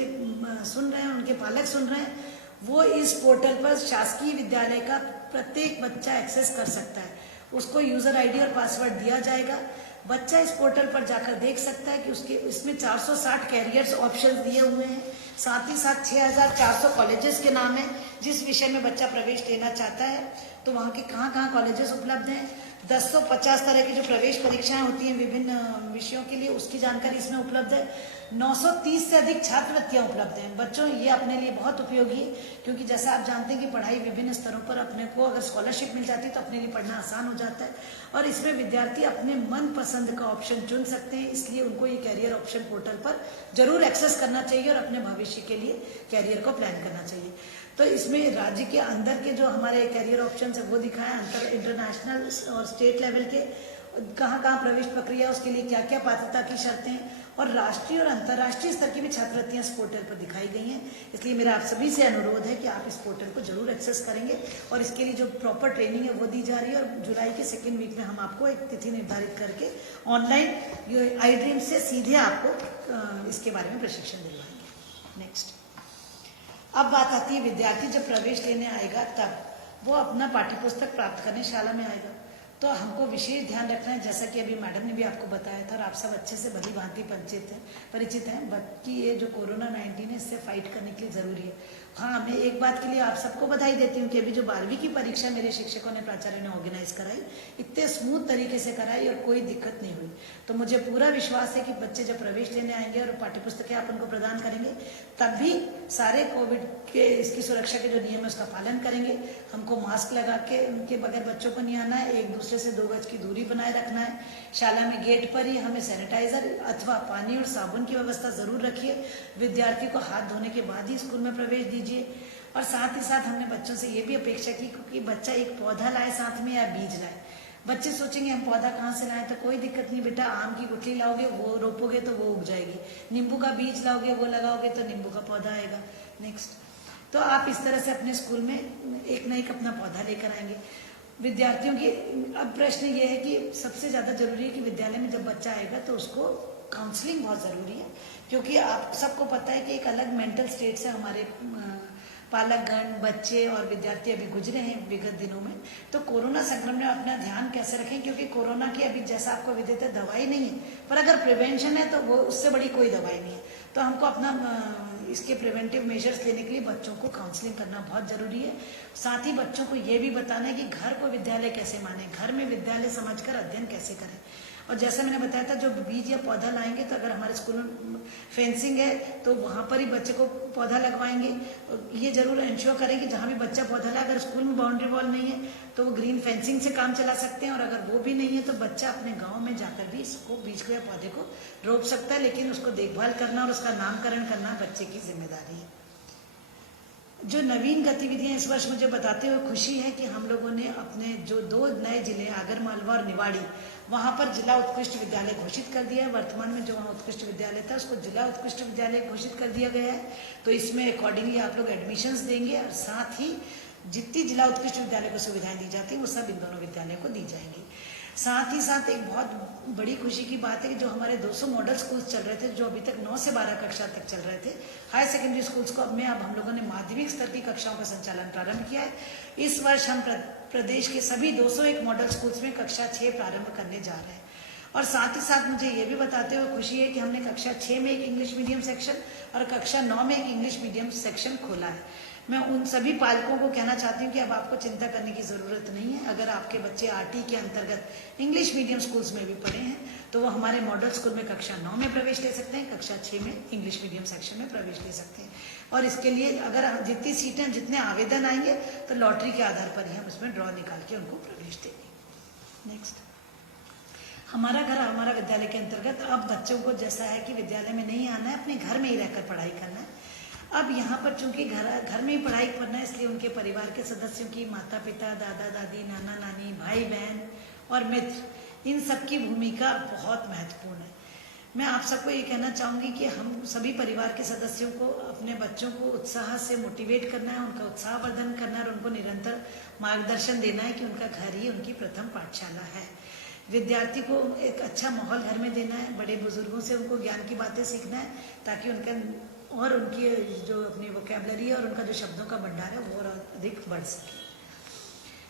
सुन रहे हैं, उनके पालक सुन रहे हैं, वो इस पोर्टल पर शासकीय विद्यालय का प्रत्येक बच्चा एक्सेस कर सकता है। उसको यूजर आईडी और पासवर्ड दिया जाएगा। बच्चा इस पोर्टल पर जाकर देख सकता है कि उसके इसमें 460 कैरियर्स ऑप्शन दिए हुए हैं। साथ ही साथ 6400 कॉलेजेस के नाम है। जिस विषय में बच्चा प्रवेश लेना चाहता है तो वहाँ के कहाँ कॉलेजेस उपलब्ध हैं। 1050 तरह की जो प्रवेश परीक्षाएं होती हैं विभिन्न विषयों के लिए, उसकी जानकारी इसमें उपलब्ध है। 930 से अधिक छात्रवृत्तियां उपलब्ध हैं। बच्चों, ये अपने लिए बहुत उपयोगी है, क्योंकि जैसा आप जानते हैं कि पढ़ाई विभिन्न स्तरों पर अपने को अगर स्कॉलरशिप मिल जाती है तो अपने लिए पढ़ना आसान हो जाता है और इसमें विद्यार्थी अपने मन पसंद का ऑप्शन चुन सकते हैं। इसलिए उनको ये कैरियर ऑप्शन पोर्टल पर जरूर एक्सेस करना चाहिए और अपने भविष्य के लिए कैरियर को प्लान करना चाहिए। तो इसमें राज्य के अंदर के जो हमारे कैरियर ऑप्शन है वो दिखाया, इंटरनेशनल और स्टेट लेवल के कहाँ प्रवेश प्रक्रिया, उसके लिए क्या क्या पात्रता की शर्तें और राष्ट्रीय और अंतर्राष्ट्रीय स्तर की भी छात्रवृत्तियां इस पोर्टल पर दिखाई गई हैं। इसलिए मेरा आप सभी से अनुरोध है कि आप इस पोर्टल को जरूर एक्सेस करेंगे और इसके लिए जो प्रॉपर ट्रेनिंग है वो दी जा रही है और जुलाई के 2nd वीक में हम आपको एक तिथि निर्धारित करके ऑनलाइन आई ड्रीम से सीधे आपको इसके बारे में प्रशिक्षण दिलवाएंगे। नेक्स्ट, अब बात आती है विद्यार्थी जब प्रवेश लेने आएगा तब वो अपना पाठ्यपुस्तक प्राप्त करने शाला में आएगा, तो हमको विशेष ध्यान रखना है, जैसा कि अभी मैडम ने भी आपको बताया था और आप सब अच्छे से भली भांति परिचित हैं कि ये जो कोरोना 19 है इससे फाइट करने के लिए जरूरी है। हाँ, मैं एक बात के लिए आप सबको बधाई देती हूँ कि अभी जो 12वीं की परीक्षा मेरे शिक्षकों ने, प्राचार्य ने ऑर्गेनाइज कराई, इतने स्मूथ तरीके से कराई और कोई दिक्कत नहीं हुई। तो मुझे पूरा विश्वास है कि बच्चे जब प्रवेश लेने आएंगे और पाठ्यपुस्तकें आप उनको प्रदान करेंगे तब भी सारे कोविड के इसकी सुरक्षा के जो नियम है उसका पालन करेंगे। हमको मास्क लगा के उनके बगैर बच्चों को नहीं आना है, एक दूसरे से 2 गज की दूरी बनाए रखना है। शाला में गेट पर ही हमें सैनिटाइजर अथवा पानी और साबुन की व्यवस्था जरूर रखिए। विद्यार्थी को हाथ धोने के बाद ही स्कूल में प्रवेश दीजिए और साथ ही साथ हमने बच्चों से ये भी अपेक्षा की कि बच्चा एक पौधा लाए साथ में या बीज लाए। बच्चे सोचेंगे हम पौधा कहाँ से लाएं, तो कोई दिक्कत नहीं बेटा, आम की गुठली लाओगे वो रोपोगे तो वो उग जाएगी, नींबू का बीज लाओगे वो लगाओगे तो नींबू का पौधा आएगा। नेक्स्ट, तो आप इस तरह से अपने स्कूल में एक न एक अपना पौधा लेकर आएंगे। विद्यार्थियों की अब प्रश्न ये है कि सबसे ज्यादा जरूरी है कि विद्यालय में जब बच्चा आएगा तो उसको काउंसलिंग बहुत जरूरी है, क्योंकि आप सबको पता है कि एक अलग मेंटल स्टेट से हमारे पालकगण, बच्चे और विद्यार्थी अभी गुजरे हैं विगत दिनों में। तो कोरोना संक्रमण में अपना ध्यान कैसे रखें, क्योंकि कोरोना की अभी जैसा आपको विदित है दवाई नहीं है, पर अगर प्रिवेंशन है तो वो उससे बड़ी कोई दवाई नहीं है। तो हमको अपना इसके प्रिवेंटिव मेजर्स लेने के लिए बच्चों को काउंसलिंग करना बहुत ज़रूरी है। साथ ही बच्चों को ये भी बताना है कि घर को विद्यालय कैसे माने, घर में विद्यालय समझकर अध्ययन कैसे करें। और जैसा मैंने बताया था, जो बीज या पौधा लाएंगे, तो अगर हमारे स्कूल में फेंसिंग है तो वहाँ पर ही बच्चे को पौधा लगवाएंगे। ये जरूर इंश्योर करें कि जहाँ भी बच्चा पौधा लाए, अगर स्कूल में बाउंड्री वॉल नहीं है तो वो ग्रीन फेंसिंग से काम चला सकते हैं, और अगर वो भी नहीं है तो बच्चा अपने गाँव में जाकर भी इसको बीज को या पौधे को रोप सकता है, लेकिन उसको देखभाल करना और उसका नामकरण करना बच्चे की जिम्मेदारी है। जो नवीन गतिविधियां इस वर्ष मुझे बताते हुए खुशी है कि हम लोगों ने अपने जो 2 नए जिले आगरमालवा और निवाड़ी, वहां पर जिला उत्कृष्ट विद्यालय घोषित कर दिया है। वर्तमान में जो वहाँ उत्कृष्ट विद्यालय था उसको जिला उत्कृष्ट विद्यालय घोषित कर दिया गया है। तो इसमें अकॉर्डिंगली आप लोग एडमिशन्स देंगे, और साथ ही जितनी जिला उत्कृष्ट विद्यालय को सुविधाएं दी जाती है वो सब इन दोनों विद्यालयों को दी जाएंगी। साथ ही साथ एक बहुत बड़ी खुशी की बात है कि जो हमारे 200 मॉडल स्कूल्स चल रहे थे, जो अभी तक 9 से 12 कक्षा तक चल रहे थे, हायर सेकेंडरी स्कूल्स को अब हम लोगों ने माध्यमिक स्तर की कक्षाओं का संचालन प्रारंभ किया है। इस वर्ष हम प्रदेश के सभी 201 मॉडल स्कूल्स में कक्षा 6 प्रारंभ करने जा रहे हैं। और साथ ही साथ मुझे ये भी बताते हुए खुशी है कि हमने कक्षा 6 में एक इंग्लिश मीडियम सेक्शन और कक्षा 9 में एक इंग्लिश मीडियम सेक्शन खोला है। मैं उन सभी पालकों को कहना चाहती हूँ कि अब आपको चिंता करने की ज़रूरत नहीं है। अगर आपके बच्चे आरटी के अंतर्गत इंग्लिश मीडियम स्कूल्स में भी पढ़े हैं तो वो हमारे मॉडल स्कूल में कक्षा 9 में प्रवेश ले सकते हैं, कक्षा 6 में इंग्लिश मीडियम सेक्शन में प्रवेश ले सकते हैं। और इसके लिए अगर जितनी सीटें, जितने आवेदन आएंगे तो लॉटरी के आधार पर ही हम उसमें ड्रॉ निकाल के उनको प्रवेश देंगे। नेक्स्ट, हमारा घर हमारा विद्यालय के अंतर्गत अब बच्चों को जैसा है कि विद्यालय में नहीं आना है, अपने घर में ही रहकर पढ़ाई करना है। अब यहाँ पर चूंकि घर में ही पढ़ाई करना है, इसलिए उनके परिवार के सदस्यों की, माता पिता, दादा दादी, नाना नानी, भाई बहन और मित्र, इन सब की भूमिका बहुत महत्वपूर्ण है। मैं आप सबको ये कहना चाहूँगी कि हम सभी परिवार के सदस्यों को अपने बच्चों को उत्साह से मोटिवेट करना है, उनका उत्साहवर्धन करना है और उनको निरंतर मार्गदर्शन देना है कि उनका घर ही उनकी प्रथम पाठशाला है। विद्यार्थी को एक अच्छा माहौल घर में देना है, बड़े बुजुर्गों से उनको ज्ञान की बातें सीखना है, ताकि उनका और उनकी जो अपनी वोकैबुलरी है और उनका जो शब्दों का भंडार है वो और अधिक बढ़ सके।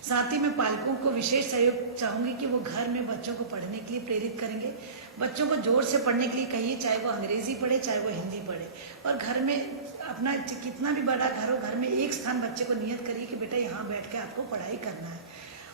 साथ ही मैं पालकों को विशेष सहयोग चाहूंगी कि वो घर में बच्चों को पढ़ने के लिए प्रेरित करेंगे। बच्चों को जोर से पढ़ने के लिए कहिए, चाहे वो अंग्रेजी पढ़े चाहे वो हिंदी पढ़े, और घर में अपना कितना भी बड़ा घर हो, घर में एक स्थान बच्चे को नियत करिए कि बेटा यहाँ बैठ के आपको पढ़ाई करना है।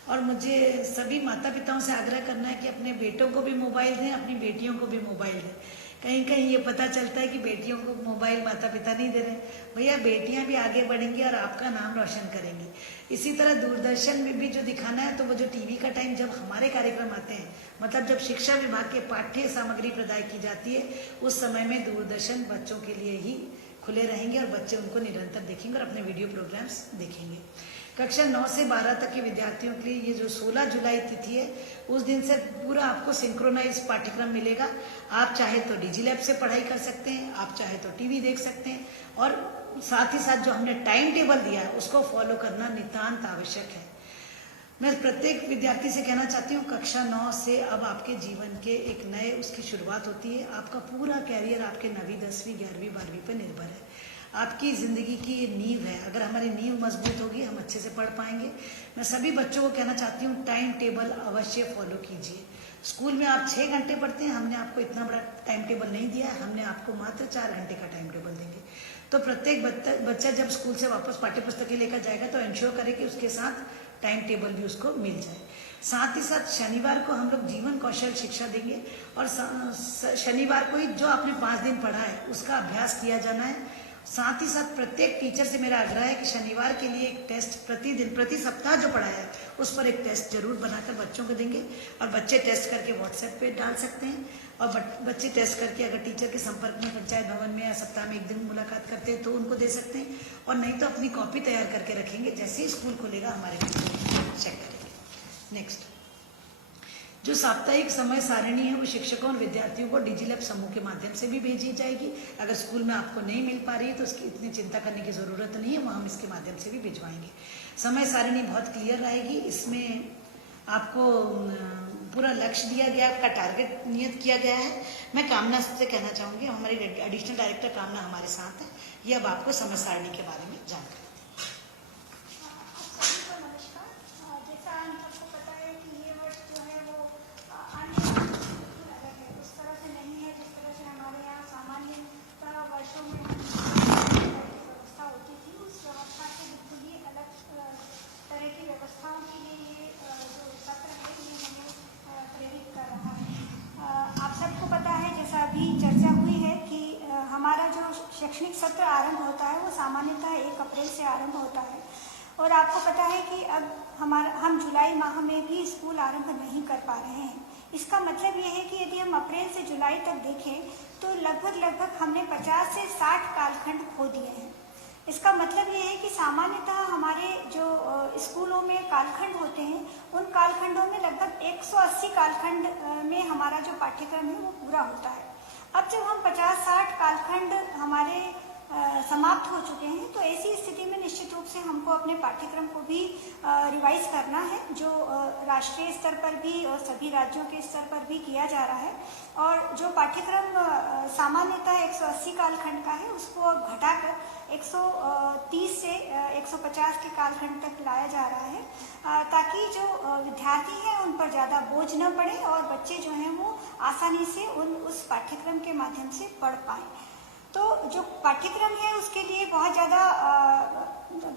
और मुझे सभी माता पिताओं से आग्रह करना है कि अपने बेटों को भी मोबाइल दें, अपनी बेटियों को भी मोबाइल दें। कहीं कहीं ये पता चलता है कि बेटियों को मोबाइल माता पिता नहीं दे रहे। भैया, बेटियां भी आगे बढ़ेंगी और आपका नाम रोशन करेंगी। इसी तरह दूरदर्शन में भी जो दिखाना है, तो वो जो टीवी का टाइम जब हमारे कार्यक्रम आते हैं, मतलब जब शिक्षा विभाग के पाठ्य सामग्री प्रदाय की जाती है, उस समय में दूरदर्शन बच्चों के लिए ही खुले रहेंगे और बच्चे उनको निरंतर देखेंगे और अपने वीडियो प्रोग्राम्स देखेंगे। कक्षा 9 से 12 तक के विद्यार्थियों के लिए ये जो 16 जुलाई तिथि है, उस दिन से पूरा आपको सिंक्रोनाइज पाठ्यक्रम मिलेगा। आप चाहे तो डिजीलैब से पढ़ाई कर सकते हैं, आप चाहे तो टीवी देख सकते हैं, और साथ ही साथ जो हमने टाइम टेबल दिया है उसको फॉलो करना नितांत आवश्यक है। मैं प्रत्येक विद्यार्थी से कहना चाहती हूँ, कक्षा 9 से अब आपके जीवन के एक नए उसकी शुरुआत होती है। आपका पूरा कैरियर आपके 9वीं 10वीं 11वीं 12वीं पर निर्भर है। आपकी ज़िंदगी की ये नींव है। अगर हमारी नींव मजबूत होगी, हम अच्छे से पढ़ पाएंगे। मैं सभी बच्चों को कहना चाहती हूँ, टाइम टेबल अवश्य फॉलो कीजिए। स्कूल में आप 6 घंटे पढ़ते हैं, हमने आपको इतना बड़ा टाइम टेबल नहीं दिया है, हमने आपको मात्र 4 घंटे का टाइम टेबल देंगे। तो प्रत्येक बच्चा जब स्कूल से वापस पाठ्य पुस्तकें लेकर जाएगा तो इंश्योर करें कि उसके साथ टाइम टेबल भी उसको मिल जाए। साथ ही साथ शनिवार को हम लोग जीवन कौशल शिक्षा देंगे, और शनिवार को ही जो आपने 5 दिन पढ़ा है उसका अभ्यास किया जाना है। साथ ही साथ प्रत्येक टीचर से मेरा आग्रह है कि शनिवार के लिए एक टेस्ट प्रतिदिन, प्रति सप्ताह जो पढ़ाया है उस पर एक टेस्ट जरूर बनाकर बच्चों को देंगे, और बच्चे टेस्ट करके व्हाट्सएप पे डाल सकते हैं। और बच्चे टेस्ट करके अगर टीचर के संपर्क में पंचायत भवन में या सप्ताह में 1 दिन मुलाकात करते हैं तो उनको दे सकते हैं, और नहीं तो अपनी कॉपी तैयार करके रखेंगे। जैसे ही स्कूल खुलेगा हमारे चेक करेंगे। नेक्स्ट, जो साप्ताहिक समय सारिणी है वो शिक्षकों और विद्यार्थियों को डिजीलैब समूह के माध्यम से भी भेजी जाएगी। अगर स्कूल में आपको नहीं मिल पा रही है तो उसकी इतनी चिंता करने की ज़रूरत नहीं है, वो हम इसके माध्यम से भी भिजवाएंगे। समय सारिणी बहुत क्लियर रहेगी। इसमें आपको पूरा लक्ष्य दिया गया, आपका टारगेट नियत किया गया है। मैं कामना से कहना चाहूँगी, हमारी एडिशनल डायरेक्टर कामना हमारे साथ है, ये अब आपको समय सारिणी के बारे में जानकारी। उस तरह से नहीं है जिस तरह से हमारे यहाँ सामान्य वर्षों में अभी चर्चा हुई है कि हमारा जो शैक्षणिक सत्र आरंभ होता है वो सामान्यतः 1 अप्रैल से आरंभ होता है और आपको पता है कि अब हम जुलाई माह में भी स्कूल आरंभ नहीं कर पा रहे हैं। इसका मतलब ये है कि यदि हम अप्रैल से जुलाई तक देखें तो लगभग हमने 50 से 60 कालखंड खो दिए हैं। इसका मतलब ये है कि सामान्यतः हमारे जो स्कूलों में कालखंड होते हैं उन कालखंडों में लगभग 180 कालखंड में हमारा जो पाठ्यक्रम है वो पूरा होता है। अब जब हम 50-60 कालखंड हमारे समाप्त हो चुके हैं तो ऐसी स्थिति में निश्चित रूप से हमको अपने पाठ्यक्रम को भी रिवाइज करना है, जो राष्ट्रीय स्तर पर भी और सभी राज्यों के स्तर पर भी किया जा रहा है। और जो पाठ्यक्रम सामान्यतः 180 कालखंड का है उसको अब घटाकर 130 से 150 के कालखंड तक लाया जा रहा है, ताकि जो विद्यार्थी हैं उन पर ज़्यादा बोझ न पड़े और बच्चे जो हैं वो आसानी से उस पाठ्यक्रम के माध्यम से पढ़ पाएँ। तो जो पाठ्यक्रम है उसके लिए बहुत ज़्यादा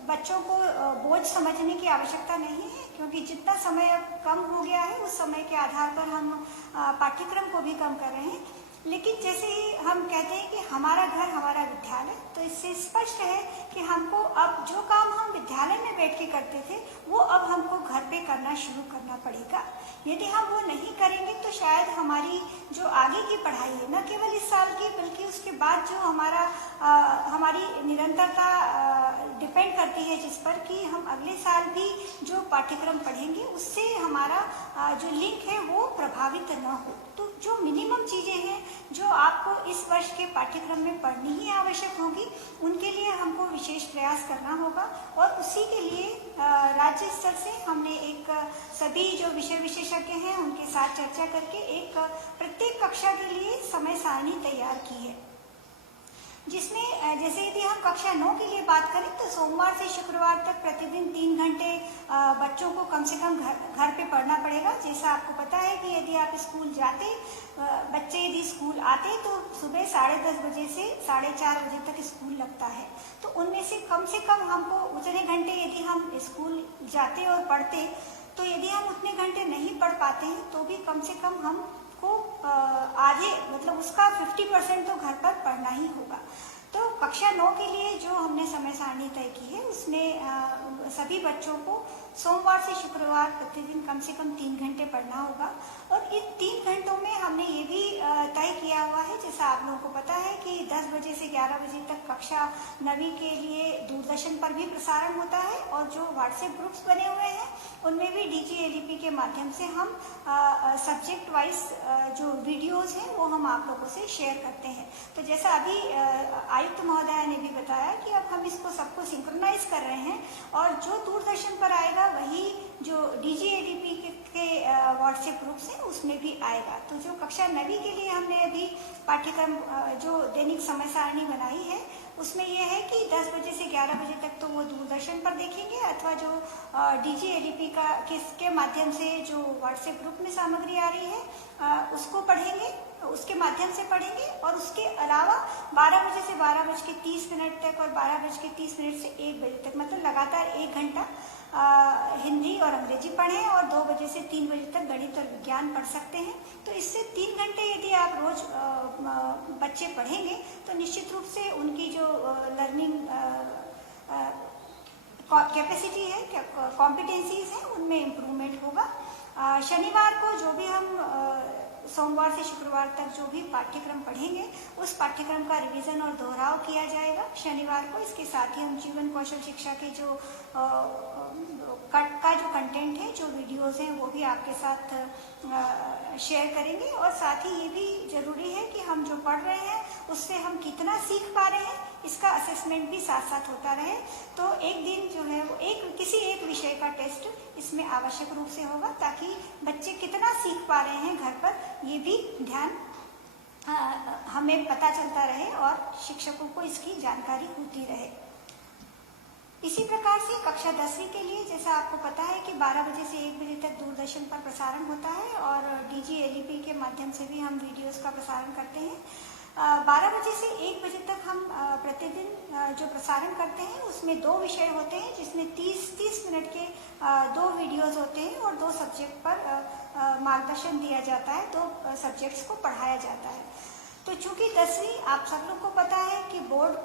बच्चों को बोझ समझने की आवश्यकता नहीं है, क्योंकि जितना समय अब कम हो गया है उस समय के आधार पर हम पाठ्यक्रम को भी कम कर रहे हैं। लेकिन जैसे ही हम कहते हैं कि हमारा घर हमारा विद्यालय, तो इससे स्पष्ट है कि हमको अब जो काम हम विद्यालय में बैठ के करते थे वो अब हमको घर पे करना शुरू करना पड़ेगा। यदि हम वो नहीं करेंगे तो शायद हमारी जो आगे की पढ़ाई है, न केवल इस साल की बल्कि उसके बाद जो हमारी निरंतरता डिपेंड करती है जिस पर कि हम अगले साल भी जो पाठ्यक्रम पढ़ेंगे उससे हमारा जो लिंक है वो प्रभावित न हो। तो जो मिनिमम चीज़ें हैं जो आपको इस वर्ष के पाठ्यक्रम में पढ़नी ही आवश्यक होगी, उनके लिए हमको विशेष प्रयास करना होगा। और उसी के लिए राज्य स्तर से हमने एक सभी जो विषय विशेषज्ञ हैं उनके साथ चर्चा करके एक प्रत्येक कक्षा के लिए समय सारणी तैयार की है, जिसमें जैसे यदि हम कक्षा 9 के लिए बात करें तो सोमवार से शुक्रवार तक प्रतिदिन 3 घंटे बच्चों को कम से कम घर पे पढ़ना पड़ेगा। जैसा आपको पता है कि यदि आप स्कूल जाते, बच्चे यदि स्कूल आते तो सुबह 10:30 बजे से 4:30 बजे तक स्कूल लगता है, तो उनमें से कम हमको उतने घंटे यदि हम स्कूल जाते और पढ़ते, तो यदि हम उतने घंटे नहीं पढ़ पाते हैं तो भी कम से कम हमको आधे मतलब उसका 50% तो घर पर पढ़ना ही होगा। तो कक्षा 9 के लिए जो हमने समय सारणी तय की है उसमें सभी बच्चों को सोमवार से शुक्रवार प्रतिदिन कम से कम 3 घंटे पढ़ना होगा। और इन 3 घंटों में हमने ये भी तय किया हुआ है, जैसा आप लोगों को पता है कि 10 बजे से 11 बजे तक कक्षा 9वीं के लिए दूरदर्शन पर भी प्रसारण होता है और जो व्हाट्सएप ग्रुप्स बने हुए हैं उनमें भी DGLEP के माध्यम से हम सब्जेक्ट वाइज जो वीडियोस हैं वो हम आप लोगों से शेयर करते हैं। तो जैसा अभी आयुक्त महोदया ने भी बताया कि अब हम इसको सबको सिंक्रोनाइज कर रहे हैं और जो दूरदर्शन पर आएगा वही जो DGLEP के व्हाट्सएप ग्रुप्स हैं उसमें भी आएगा। तो जो कक्षा 9वीं के लिए हमने अभी पाठ्यक्रम जो दैनिक समय सारणी बनाई है उसमें यह है कि 10 बजे से 11 बजे तक तो वो दूरदर्शन पर देखेंगे अथवा जो DGLEP के माध्यम से जो व्हाट्सएप ग्रुप में सामग्री आ रही है उसको पढ़ेंगे, उसके माध्यम से पढ़ेंगे। और उसके अलावा 12 बजे से 12:30 तक और 12:30 से 1 बजे तक मतलब लगातार 1 घंटा हिंदी और अंग्रेजी पढ़ें और 2 बजे से 3 बजे तक गणित और विज्ञान पढ़ सकते हैं। तो इससे 3 घंटे यदि आप रोज बच्चे पढ़ेंगे तो निश्चित रूप से उनकी जो लर्निंग कैपेसिटी है, कॉम्पिटेंसीज हैं, उनमें इम्प्रूवमेंट होगा। शनिवार को जो भी हम सोमवार से शुक्रवार तक जो भी पाठ्यक्रम पढ़ेंगे उस पाठ्यक्रम का रिवीजन और दोहराव किया जाएगा शनिवार को। इसके साथ ही हम जीवन कौशल शिक्षा के जो का जो कंटेंट है, जो वीडियोस हैं वो भी आपके साथ शेयर करेंगे। और साथ ही ये भी जरूरी है कि हम जो पढ़ रहे हैं उससे हम कितना सीख पा रहे हैं इसका असेसमेंट भी साथ साथ होता रहे। तो एक दिन जो है वो किसी एक विषय का टेस्ट इसमें आवश्यक रूप से होगा, ताकि बच्चे कितना सीख पा रहे हैं घर पर ये भी ध्यान हमें पता चलता रहे और शिक्षकों को इसकी जानकारी होती रहे। इसी प्रकार से कक्षा 10वीं के लिए जैसा आपको पता है कि 12 बजे से 1 बजे तक दूरदर्शन पर प्रसारण होता है और DGLEP के माध्यम से भी हम वीडियोस का प्रसारण करते हैं। 12 बजे से 1 बजे तक हम प्रतिदिन जो प्रसारण करते हैं उसमें 2 विषय होते हैं, जिसमें 30 मिनट के 2 वीडियोस होते हैं और 2 सब्जेक्ट पर मार्गदर्शन दिया जाता है, 2 सब्जेक्ट्स को पढ़ाया जाता है। तो चूंकि 10वीं आप सब लोग को पता है कि बोर्ड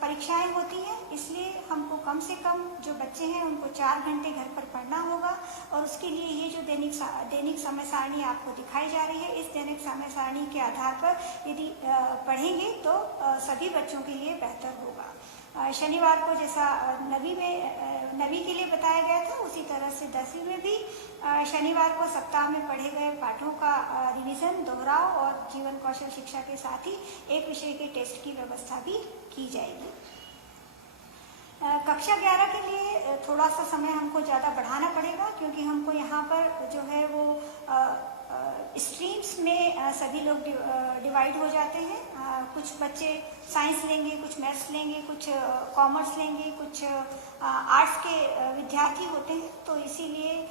परीक्षाएं होती हैं, इसलिए हमको कम से कम जो बच्चे हैं उनको 4 घंटे घर पर पढ़ना होगा। और उसके लिए ये जो दैनिक समय सारणी आपको दिखाई जा रही है, इस दैनिक समय सारणी के आधार पर यदि पढ़ेंगे तो सभी बच्चों के लिए बेहतर होगा। शनिवार को जैसा 9वीं के लिए बताया गया था, उसी तरह से 10वीं में भी शनिवार को सप्ताह में पढ़े गए पाठों का रिवीजन, दोहराव और जीवन कौशल शिक्षा के साथ ही एक विषय के टेस्ट की व्यवस्था भी की जाएगी। कक्षा 11 के लिए थोड़ा सा समय हमको ज़्यादा बढ़ाना पड़ेगा, क्योंकि हमको यहाँ पर जो है वो स्ट्रीम्स में सभी लोग डिवाइड हो जाते हैं। कुछ बच्चे साइंस लेंगे, कुछ मैथ्स लेंगे, कुछ कॉमर्स लेंगे, कुछ आर्ट्स के विद्यार्थी होते हैं। तो इसीलिए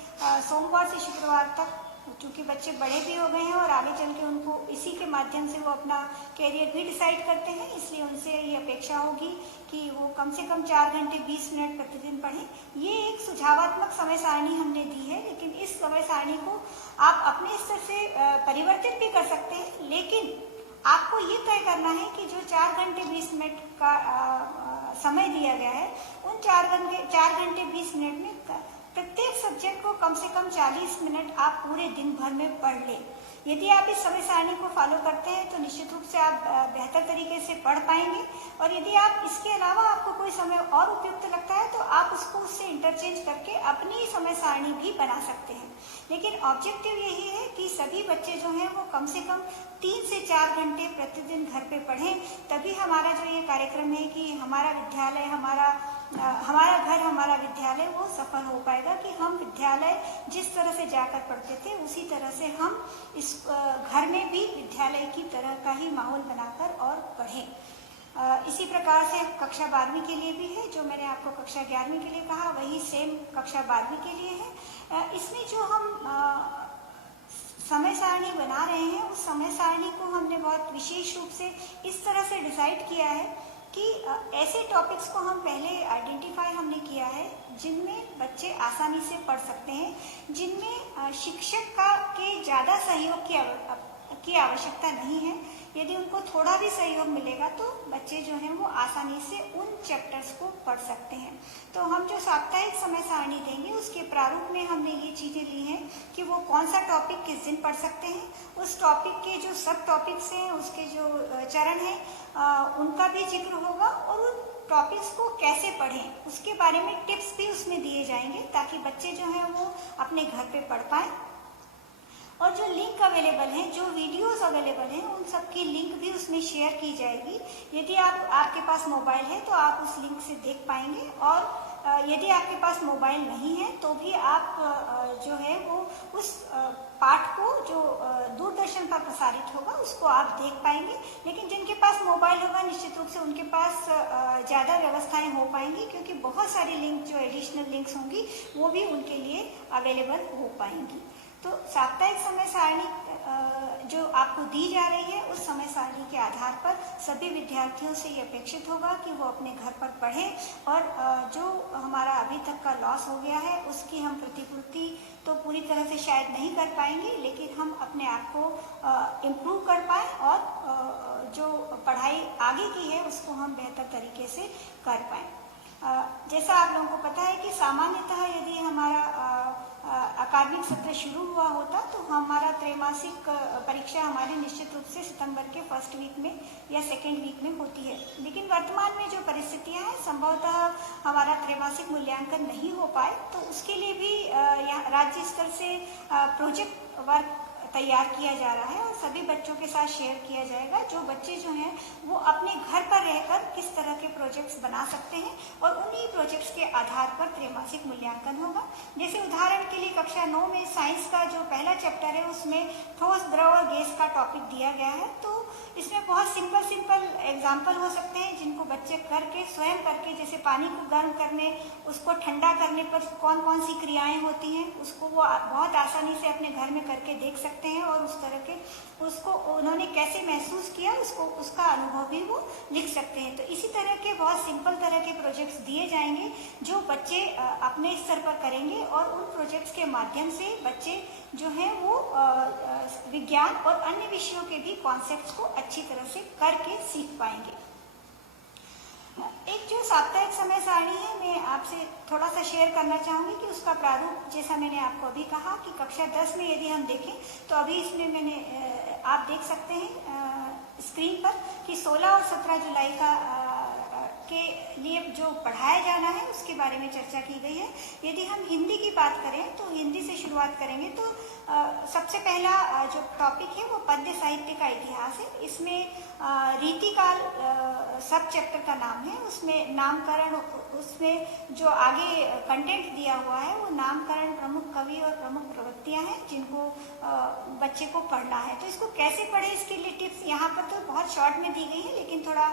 सोमवार से शुक्रवार तक, चूँकि बच्चे बड़े भी हो गए हैं और आगे चल के उनको इसी के माध्यम से वो अपना कैरियर भी डिसाइड करते हैं, इसलिए उनसे ये अपेक्षा होगी कि वो कम से कम 4 घंटे 20 मिनट प्रतिदिन पढ़ें। ये एक सुझावात्मक समय सारणी हमने दी है, लेकिन इस समय सारणी को आप अपने स्तर से परिवर्तित भी कर सकते हैं। लेकिन आपको ये तय करना है कि जो 4 घंटे 20 मिनट का समय दिया गया है, उन 4 घंटे 20 मिनट में प्रत्येक सब्जेक्ट को कम से कम 40 मिनट आप पूरे दिन भर में पढ़ लें। यदि आप इस समय सारणी को फॉलो करते हैं तो निश्चित रूप से आप बेहतर तरीके से पढ़ पाएंगे। और यदि आप इसके अलावा आपको कोई समय और उपयुक्त लगता है तो आप उसको उससे इंटरचेंज करके अपनी समय सारणी भी बना सकते हैं। लेकिन ऑब्जेक्टिव यही है कि सभी बच्चे जो हैं वो कम से कम 3 से 4 घंटे प्रतिदिन घर पे पढ़ें। तभी हमारा जो ये कार्यक्रम है कि हमारा विद्यालय, हमारा घर हमारा विद्यालय, वो सफल हो पाएगा कि हम विद्यालय जिस तरह से जाकर पढ़ते थे उसी तरह से हम इस घर में भी विद्यालय की तरह का ही माहौल बनाकर और पढ़ें। इसी प्रकार से कक्षा 12वीं के लिए भी है। जो मैंने आपको कक्षा 11वीं के लिए कहा वही सेम कक्षा 12वीं के लिए है। इसमें जो हम समय सारणी बना रहे हैं, उस समय सारणी को हमने बहुत विशेष रूप से इस तरह से डिसाइड किया है कि ऐसे टॉपिक्स को हम पहले आइडेंटिफाई हमने किया है जिनमें बच्चे आसानी से पढ़ सकते हैं, जिनमें शिक्षक के ज़्यादा सहयोग की आवश्यकता नहीं है। यदि उनको थोड़ा भी सहयोग मिलेगा तो बच्चे जो हैं वो आसानी से उन चैप्टर्स को पढ़ सकते हैं। तो हम जो साप्ताहिक समय सारणी देंगे उसके प्रारूप में हमने ये चीज़ें ली हैं कि वो कौन सा टॉपिक किस दिन पढ़ सकते हैं, उस टॉपिक के जो सब टॉपिक्स हैं, उसके जो चरण हैं, उनका भी जिक्र होगा और उन टॉपिक्स को कैसे पढ़ें उसके बारे में टिप्स भी उसमें दिए जाएंगे, ताकि बच्चे जो हैं वो अपने घर पे पढ़ पाएँ। और जो लिंक अवेलेबल हैं, जो वीडियोस अवेलेबल हैं, उन सब की लिंक भी उसमें शेयर की जाएगी। यदि आपके पास मोबाइल है तो आप उस लिंक से देख पाएंगे, और यदि आपके पास मोबाइल नहीं है तो भी आप जो है वो उस पाठ को जो दूरदर्शन पर प्रसारित होगा उसको आप देख पाएंगे। लेकिन जिनके पास मोबाइल होगा निश्चित रूप से उनके पास ज़्यादा व्यवस्थाएं हो पाएंगी, क्योंकि बहुत सारी लिंक जो एडिशनल लिंक्स होंगी वो भी उनके लिए अवेलेबल हो पाएंगी। तो साप्ताहिक समय सारणी जो आपको दी जा रही है, उस समय सारणी के आधार पर सभी विद्यार्थियों से ये अपेक्षित होगा कि वो अपने घर पर पढ़ें, और जो हमारा अभी तक का लॉस हो गया है उसकी हम प्रतिपूर्ति तो पूरी तरह से शायद नहीं कर पाएंगे, लेकिन हम अपने आप को इम्प्रूव कर पाएँ और जो पढ़ाई आगे की है उसको हम बेहतर तरीके से कर पाएँ। जैसा आप लोगों को पता है कि सामान्यतः यदि हमारा अकादमिक सत्र शुरू हुआ होता तो हमारा त्रैमासिक परीक्षा हमारी निश्चित रूप से सितंबर के फर्स्ट वीक में या सेकेंड वीक में होती है। लेकिन वर्तमान में जो परिस्थितियां हैं, संभवतः हमारा त्रैमासिक मूल्यांकन नहीं हो पाए, तो उसके लिए भी राज्य स्तर से प्रोजेक्ट वर्क तैयार किया जा रहा है और सभी बच्चों के साथ शेयर किया जाएगा। जो बच्चे जो हैं वो अपने घर पर रहकर किस तरह के प्रोजेक्ट्स बना सकते हैं, और उन्हीं प्रोजेक्ट्स के आधार पर त्रैमासिक मूल्यांकन होगा। जैसे उदाहरण के लिए कक्षा 9 में साइंस का जो पहला चैप्टर है उसमें ठोस, द्रव और गैस का टॉपिक दिया गया है। तो इसमें बहुत सिंपल एग्जाम्पल हो सकते हैं जिनको बच्चे करके स्वयं करके, जैसे पानी को गर्म करने, उसको ठंडा करने पर कौन कौन सी क्रियाएं होती हैं, उसको वो बहुत आसानी से अपने घर में करके देख सकते हैं और उस तरह के उसको उन्होंने कैसे महसूस किया उसको उसका अनुभव भी वो लिख सकते हैं। तो इसी तरह के बहुत सिंपल तरह के प्रोजेक्ट्स दिए जाएंगे जो बच्चे अपने स्तर पर करेंगे और उन प्रोजेक्ट्स के माध्यम से बच्चे जो हैं वो विज्ञान और अन्य विषयों के भी कॉन्सेप्ट्स को अच्छी तरह से करके सीख पाएंगे। एक जो साप्ताहिक समय सारणी है, मैं आपसे थोड़ा सा शेयर करना चाहूँगी कि उसका प्रारूप, जैसा मैंने आपको अभी कहा कि कक्षा 10 में यदि हम देखें तो अभी इसमें मैंने आप देख सकते हैं स्क्रीन पर कि 16 और 17 जुलाई के लिए जो पढ़ाया जाना है उसके बारे में चर्चा की गई है। यदि हम हिंदी की बात करें तो हिंदी से शुरुआत करेंगे तो सबसे पहला जो टॉपिक है वो पद्य साहित्य का इतिहास है। इसमें रीतिकाल सब चैप्टर का नाम है। उसमें नामकरण, उसमें जो आगे कंटेंट दिया हुआ है वो नामकरण, प्रमुख कवि और प्रमुख प्रवृत्तियां हैं जिनको बच्चे को पढ़ना है। तो इसको कैसे पढ़े इसके लिए टिप्स यहाँ पर तो बहुत शॉर्ट में दी गई है, लेकिन थोड़ा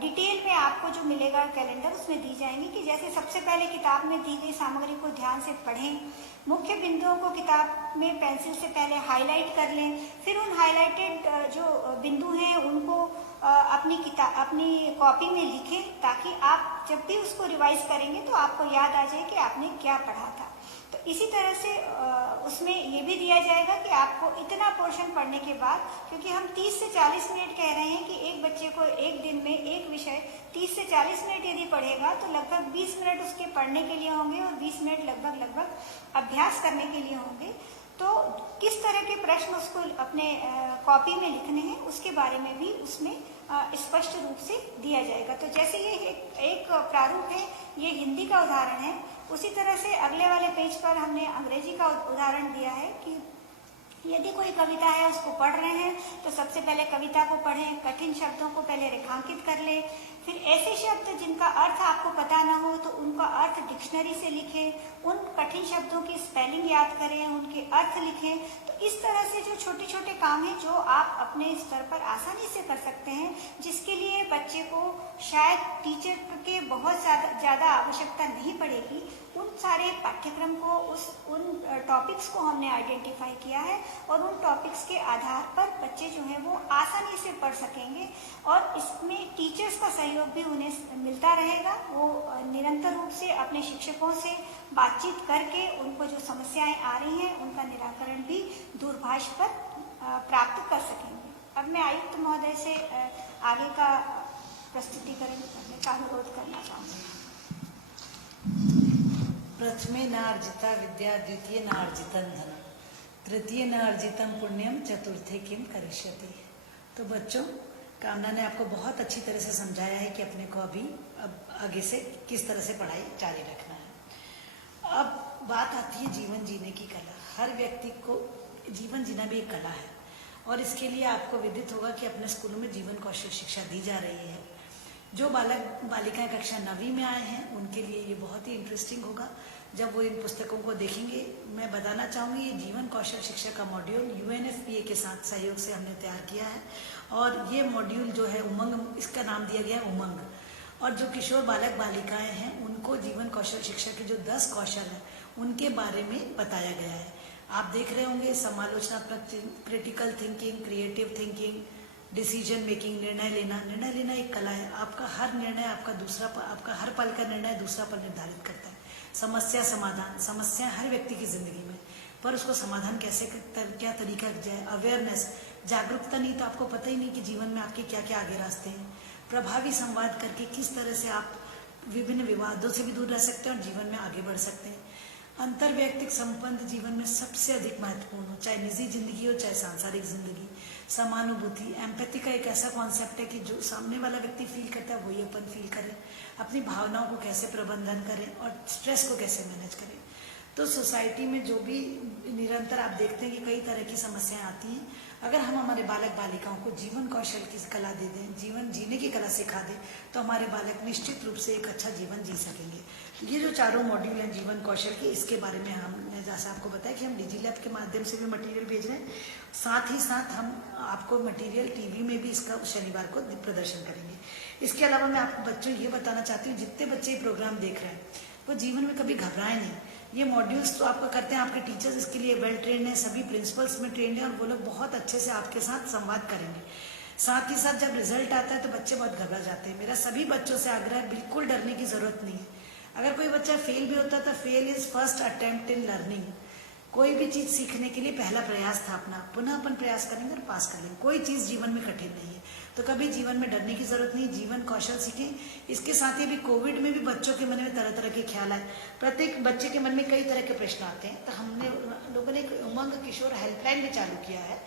डिटेल में आपको जो मिलेगा कैलेंडर उसमें दी जाएंगी कि जैसे सबसे पहले किताब में दी गई सामग्री को ध्यान से पढ़ें, मुख्य बिंदुओं को किताब में पेंसिल से पहले हाईलाइट कर लें, फिर उन हाईलाइटेड जो बिंदु हैं उनको अपनी कॉपी में लिखें ताकि आप जब भी उसको रिवाइज करेंगे तो आपको याद आ जाए कि आपने क्या पढ़ा था। तो इसी तरह से उसमें ये भी दिया जाएगा कि आपको इतना पोर्शन पढ़ने के बाद, क्योंकि हम 30 से 40 मिनट कह रहे हैं कि एक बच्चे को एक दिन में एक विषय 30 से 40 मिनट यदि पढ़ेगा तो लगभग 20 मिनट उसके पढ़ने के लिए होंगे और 20 मिनट लगभग अभ्यास करने के लिए होंगे। तो किस तरह के प्रश्न उसको अपने कॉपी में लिखने हैं उसके बारे में भी उसमें स्पष्ट रूप से दिया जाएगा। तो जैसे ये एक प्रारूप है, ये हिंदी का उदाहरण है, उसी तरह से अगले वाले पेज पर हमने अंग्रेजी का उदाहरण दिया है कि यदि कोई कविता है उसको पढ़ रहे हैं तो सबसे पहले कविता को पढ़ें, कठिन शब्दों को पहले रेखांकित कर लें, फिर ऐसे शब्द जिनका अर्थ आपको पता ना हो तो उनका अर्थ डिक्शनरी से लिखें, उन कठिन शब्दों की स्पेलिंग याद करें, उनके अर्थ लिखें। तो इस तरह से जो छोटे छोटे काम हैं जो आप अपने स्तर पर आसानी से कर सकते हैं, जिसके लिए बच्चे को शायद टीचर के बहुत ज़्यादा आवश्यकता नहीं पड़ेगी, उन सारे पाठ्यक्रम को उन टॉपिक्स को हमने आइडेंटिफाई किया है और उन टॉपिक्स के आधार पर बच्चे जो हैं वो आसानी से पढ़ सकेंगे और इसमें टीचर्स का सहयोग भी उन्हें मिलता रहेगा। वो निरंतर रूप से अपने शिक्षकों से बातचीत करके उनको जो समस्याएं आ रही हैं उनका निराकरण भी दूरभाष पर प्राप्त कर सकेंगे। अब मैं आयुक्त महोदय से आगे का प्रस्तुतिकरण करने का अनुरोध करना चाहूँगी। प्रथमे न अर्जिता विद्या, द्वितीय न अर्जितं धनम, तृतीय न अर्जितं पुण्यम, चतुर्थे किम करिष्यति। तो बच्चों, कामना ने आपको बहुत अच्छी तरह से समझाया है कि अपने को अभी अब आगे से किस तरह से पढ़ाई जारी रखना है। अब बात आती है जीवन जीने की कला। हर व्यक्ति को जीवन जीना भी एक कला है और इसके लिए आपको विदित होगा कि अपने स्कूलों में जीवन कौशल शिक्षा दी जा रही है। जो बालक बालिकाएं कक्षा 9वीं में आए हैं उनके लिए ये बहुत ही इंटरेस्टिंग होगा जब वो इन पुस्तकों को देखेंगे। मैं बताना चाहूँगी ये जीवन कौशल शिक्षा का मॉड्यूल UNFPA के साथ सहयोग से हमने तैयार किया है और ये मॉड्यूल जो है उमंग, इसका नाम दिया गया है उमंग। और जो किशोर बालक बालिकाएं हैं उनको जीवन कौशल शिक्षा के जो 10 कौशल हैं उनके बारे में बताया गया है। आप देख रहे होंगे समालोचनात्मक, critical thinking, creative thinking, decision making, निर्णय लेना एक कला है। आपका हर निर्णय आपका हर पल का निर्णय दूसरा पल निर्धारित करता है। समस्या समाधान, समस्या हर व्यक्ति की जिंदगी में, पर उसको समाधान कैसे क्या तरीका जाए। अवेयरनेस, जागरूकता नहीं तो आपको पता ही नहीं कि जीवन में आपके क्या क्या आगे रास्ते हैं। प्रभावी संवाद करके किस तरह से आप विभिन्न विवादों से भी दूर रह सकते हैं और जीवन में आगे बढ़ सकते हैं। अंतर्वैयक्तिक संबंध जीवन में सबसे अधिक महत्वपूर्ण हो, चाहे निजी जिंदगी हो चाहे सांसारिक जिंदगी। समानुभूति, एम्पैथी का एक ऐसा कॉन्सेप्ट है कि जो सामने वाला व्यक्ति फील करता है वही अपन फील करें। अपनी भावनाओं को कैसे प्रबंधन करें और स्ट्रेस को कैसे मैनेज करें। तो सोसाइटी में जो भी निरंतर आप देखते हैं कि कई तरह की समस्याएं आती हैं, अगर हम हमारे बालक बालिकाओं को जीवन कौशल की कला दे दें, जीवन जीने की कला सिखा दें, तो हमारे बालक निश्चित रूप से एक अच्छा जीवन जी सकेंगे। ये जो चारों मॉड्यूल हैं जीवन कौशल के, इसके बारे में हमने जैसा आपको बताया कि हम डिजी लैब के माध्यम से भी मटेरियल भेज रहे हैं, साथ ही साथ हम आपको मटेरियल टीवी में भी इसका शनिवार को प्रदर्शन करेंगे। इसके अलावा मैं आपको बच्चों ये बताना चाहती हूँ, जितने बच्चे ये प्रोग्राम देख रहे हैं वो जीवन में कभी घबराए नहीं। ये मॉड्यूल्स तो आपका करते हैं, आपके टीचर्स इसके लिए वेल ट्रेंड हैं, सभी प्रिंसिपल्स में ट्रेंड हैं और वो लोग बहुत अच्छे से आपके साथ संवाद करेंगे। साथ ही साथ जब रिजल्ट आता है तो बच्चे बहुत घबरा जाते हैं। मेरा सभी बच्चों से आग्रह है, बिल्कुल डरने की जरूरत नहीं है। अगर कोई बच्चा फेल भी होता है तो fail is first attempt in learning. कोई भी चीज सीखने के लिए पहला प्रयास था अपना, पुनः अपन प्रयास करेंगे और पास कर लेंगे। कोई चीज जीवन में कठिन नहीं है, तो कभी जीवन में डरने की जरूरत नहीं। जीवन कौशल सीखें। इसके साथ ही अभी कोविड में भी बच्चों के मन में तरह तरह के ख्याल आए। प्रत्येक बच्चे के मन में कई तरह के प्रश्न आते हैं, तो हमने लोगों ने एक उमंग किशोर हेल्पलाइन भी चालू किया है।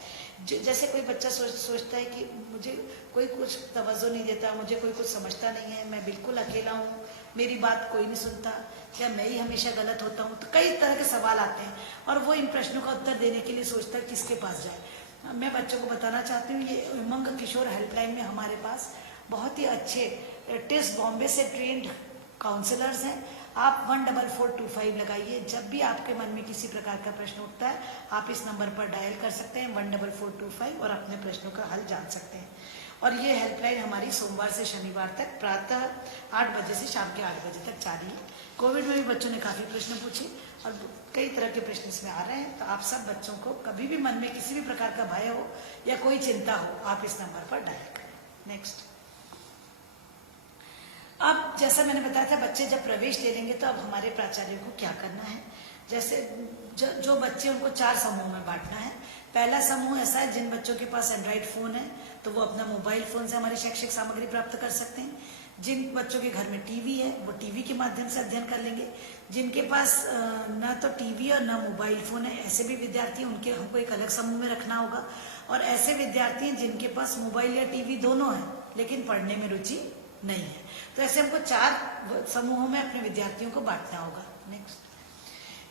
जैसे कोई बच्चा सोचता है कि मुझे कोई कुछ तवज्जो नहीं देता, मुझे कोई कुछ समझता नहीं है, मैं बिल्कुल अकेला हूँ, मेरी बात कोई नहीं सुनता, क्या मैं ही हमेशा गलत होता हूँ, तो कई तरह के सवाल आते हैं और वो इन प्रश्नों का उत्तर देने के लिए सोचता है किसके पास जाए। मैं बच्चों को बताना चाहती हूँ, ये उमंग किशोर हेल्पलाइन में हमारे पास बहुत ही अच्छे टेस्ट बॉम्बे से ट्रेंड काउंसलर्स हैं। आप 14425 लगाइए। जब भी आपके मन में किसी प्रकार का प्रश्न उठता है आप इस नंबर पर डायल कर सकते हैं 14425 और अपने प्रश्नों का हल जान सकते हैं। और ये हेल्पलाइन हमारी सोमवार से शनिवार तक प्रातः 8 बजे से शाम के 8 बजे तक जारी है। कोविड में भी बच्चों ने काफी प्रश्न पूछे और कई तरह के प्रश्न इसमें आ रहे हैं, तो आप सब बच्चों को कभी भी मन में किसी भी प्रकार का भय हो या कोई चिंता हो, आप इस नंबर पर डायल करें। नेक्स्ट, अब जैसा मैंने बताया था बच्चे जब प्रवेश ले लेंगे तो अब हमारे प्राचार्यों को क्या करना है। जैसे जो बच्चे, उनको 4 समूह में बांटना है। पहला समूह ऐसा है जिन बच्चों के पास एंड्रॉइड फोन है तो वो अपना मोबाइल फोन से हमारी शैक्षिक सामग्री प्राप्त कर सकते हैं। जिन बच्चों के घर में टीवी है वो टीवी के माध्यम से अध्ययन कर लेंगे। जिनके पास न तो टीवी और न मोबाइल फोन है, ऐसे भी विद्यार्थी, उनके हमको एक अलग समूह में रखना होगा। और ऐसे विद्यार्थी हैं जिनके पास मोबाइल या टीवी दोनों है लेकिन पढ़ने में रुचि नहीं है, तो ऐसे हमको 4 समूहों में अपने विद्यार्थियों को बांटना होगा। नेक्स्ट,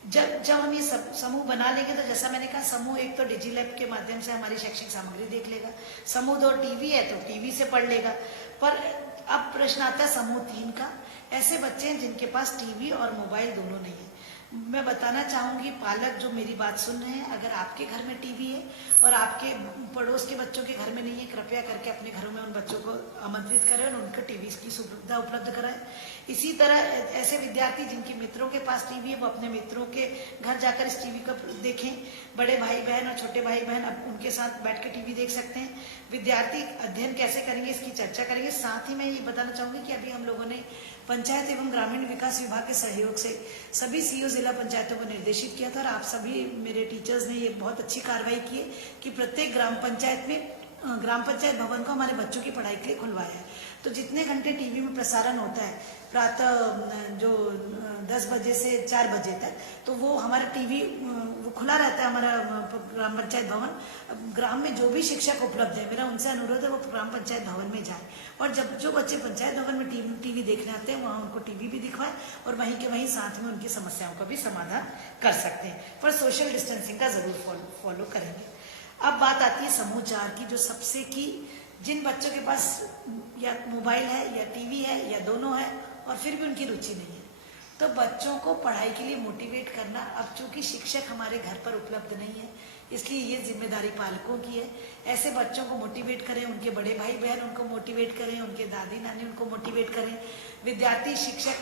जब हम ये सब समूह बना लेंगे तो जैसा मैंने कहा, समूह 1 तो डिजी लैब के माध्यम से हमारी शैक्षिक सामग्री देख लेगा। समूह 2 टीवी है तो टीवी से पढ़ लेगा। पर अब प्रश्न आता है समूह 3 का। ऐसे बच्चे हैं जिनके पास टीवी और मोबाइल दोनों नहीं है। मैं बताना चाहूंगी पालक जो मेरी बात सुन रहे हैं, अगर आपके घर में टीवी है और आपके पड़ोस के बच्चों के घर में नहीं है, कृपया करके अपने घरों में उन बच्चों को आमंत्रित करें और उनको टीवी की सुविधा उपलब्ध कराएं। इसी तरह ऐसे विद्यार्थी जिनके मित्रों के पास टीवी है वो अपने मित्रों के घर जाकर इस टीवी को देखें। बड़े भाई बहन और छोटे भाई बहन अब उनके साथ बैठ के टीवी देख सकते हैं। विद्यार्थी अध्ययन कैसे करेंगे इसकी चर्चा करेंगे। साथ ही मैं ये बताना चाहूंगी कि अभी हम लोगों ने पंचायत एवं ग्रामीण विकास विभाग के सहयोग से सभी सीईओ जिला पंचायतों को निर्देशित किया था और आप सभी मेरे टीचर्स ने ये बहुत अच्छी कार्रवाई की है कि प्रत्येक ग्राम पंचायत में ग्राम पंचायत भवन को हमारे बच्चों की पढ़ाई के लिए खुलवाया है। तो जितने घंटे टीवी में प्रसारण होता है प्रातः जो 10 बजे से 4 बजे तक, तो वो हमारा टीवी वो खुला रहता है हमारा ग्राम पंचायत भवन। ग्राम में जो भी शिक्षक उपलब्ध है, मेरा उनसे अनुरोध है वो ग्राम पंचायत भवन में जाए और जब जो बच्चे पंचायत भवन में टीवी देखने आते हैं वहाँ उनको टीवी भी दिखवाए और वहीं के वहीं साथ में उनकी समस्याओं का भी समाधान कर सकते हैं। पर सोशल डिस्टेंसिंग का जरूर फॉलो करेंगे। अब बात आती है समूह 4 की, जो सबसे की जिन बच्चों के पास या मोबाइल है या टीवी है या दोनों है और फिर भी उनकी रुचि नहीं है, तो बच्चों को पढ़ाई के लिए मोटिवेट करना, अब चूंकि शिक्षक हमारे घर पर उपलब्ध नहीं है इसलिए ये जिम्मेदारी पालकों की है। ऐसे बच्चों को मोटिवेट करें, उनके बड़े भाई बहन उनको मोटिवेट करें, उनके दादी नानी उनको मोटिवेट करें। विद्यार्थी शिक्षक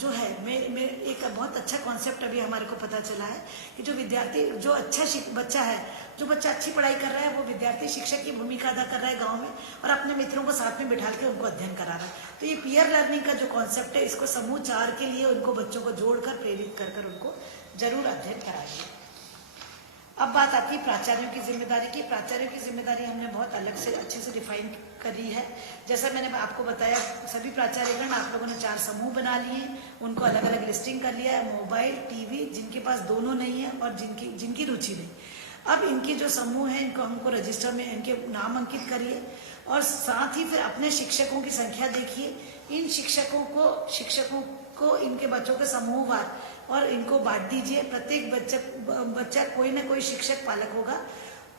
जो है, मैं एक बहुत अच्छा कॉन्सेप्ट अभी हमारे को पता चला है कि जो विद्यार्थी जो अच्छा बच्चा है, जो बच्चा अच्छी पढ़ाई कर रहा है वो विद्यार्थी शिक्षक की भूमिका अदा कर रहा है गाँव में और अपने मित्रों को साथ में बिठा के उनको अध्ययन करा रहा है। तो ये पीयर लर्निंग का जो कॉन्सेप्ट है, इसको समूह 4 के लिए उनको बच्चों को जोड़कर प्रेरित कर उनको जरूर अध्ययन कराइए। अब बात आती है प्राचार्यों की जिम्मेदारी की। प्राचार्यों की जिम्मेदारी हमने बहुत अलग से अच्छे से डिफाइन करी है। जैसा मैंने आपको बताया, सभी प्राचार्यगण आप लोगों ने 4 समूह बना लिए, उनको अलग अलग लिस्टिंग कर लिया है। मोबाइल, टीवी, जिनके पास दोनों नहीं है और जिनकी रुचि नहीं। अब इनके जो समूह है इनको हमको रजिस्टर में इनके नाम अंकित करिए और साथ ही फिर अपने शिक्षकों की संख्या देखिए। इन शिक्षकों को इनके बच्चों के समूहवार और इनको बांट दीजिए। प्रत्येक बच्चा कोई ना कोई शिक्षक पालक होगा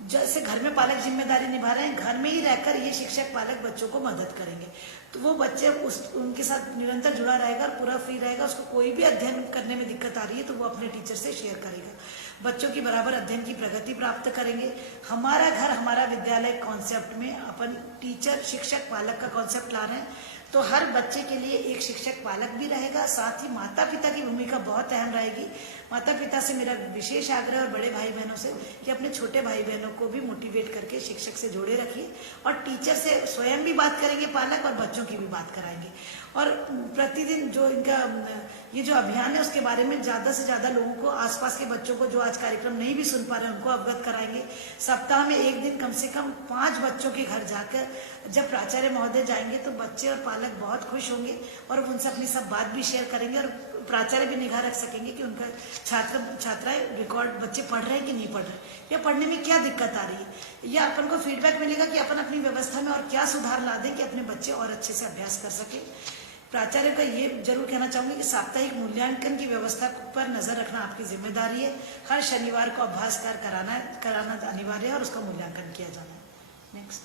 जैसे घर में पालक जिम्मेदारी निभा रहे हैं, घर में ही रहकर ये शिक्षक पालक बच्चों को मदद करेंगे। तो वो बच्चे उनके साथ निरंतर जुड़ा रहेगा और पूरा फ्री रहेगा। उसको कोई भी अध्ययन करने में दिक्कत आ रही है तो वो अपने टीचर से शेयर करेगा। बच्चों की बराबर अध्ययन की प्रगति प्राप्त करेंगे। हमारा घर हमारा विद्यालय कॉन्सेप्ट में अपन टीचर शिक्षक पालक का कॉन्सेप्ट ला रहे हैं। तो हर बच्चे के लिए एक शिक्षक पालक भी रहेगा, साथ ही माता पिता की भूमिका बहुत अहम रहेगी। माता पिता से मेरा विशेष आग्रह और बड़े भाई बहनों से कि अपने छोटे भाई बहनों को भी मोटिवेट करके शिक्षक से जोड़े रखिए और टीचर से स्वयं भी बात करेंगे पालक और बच्चों की भी बात कराएंगे। और प्रतिदिन जो इनका ये जो अभियान है उसके बारे में ज्यादा से ज्यादा लोगों को, आसपास के बच्चों को जो आज कार्यक्रम नहीं भी सुन पा रहे हैं उनको अवगत कराएंगे। सप्ताह में एक दिन कम से कम 5 बच्चों के घर जाकर जब प्राचार्य महोदय जाएंगे तो बच्चे और पालक बहुत खुश होंगे और उनसे अपनी सब बात भी शेयर करेंगे और प्राचार्य भी निगाह रख सकेंगे कि उनका छात्राएं रिकॉर्ड बच्चे पढ़ रहे हैं कि नहीं पढ़ रहे, या पढ़ने में क्या दिक्कत आ रही है, या अपन को फीडबैक मिलेगा कि अपन अपनी व्यवस्था में और क्या सुधार ला दें कि अपने बच्चे और अच्छे से अभ्यास कर सके। प्राचार्य का ये जरूर कहना चाहूंगी कि साप्ताहिक मूल्यांकन की व्यवस्था पर नजर रखना आपकी जिम्मेदारी है। हर शनिवार को अभ्यास कराना अनिवार्य है और उसका मूल्यांकन किया जाना है। नेक्स्ट,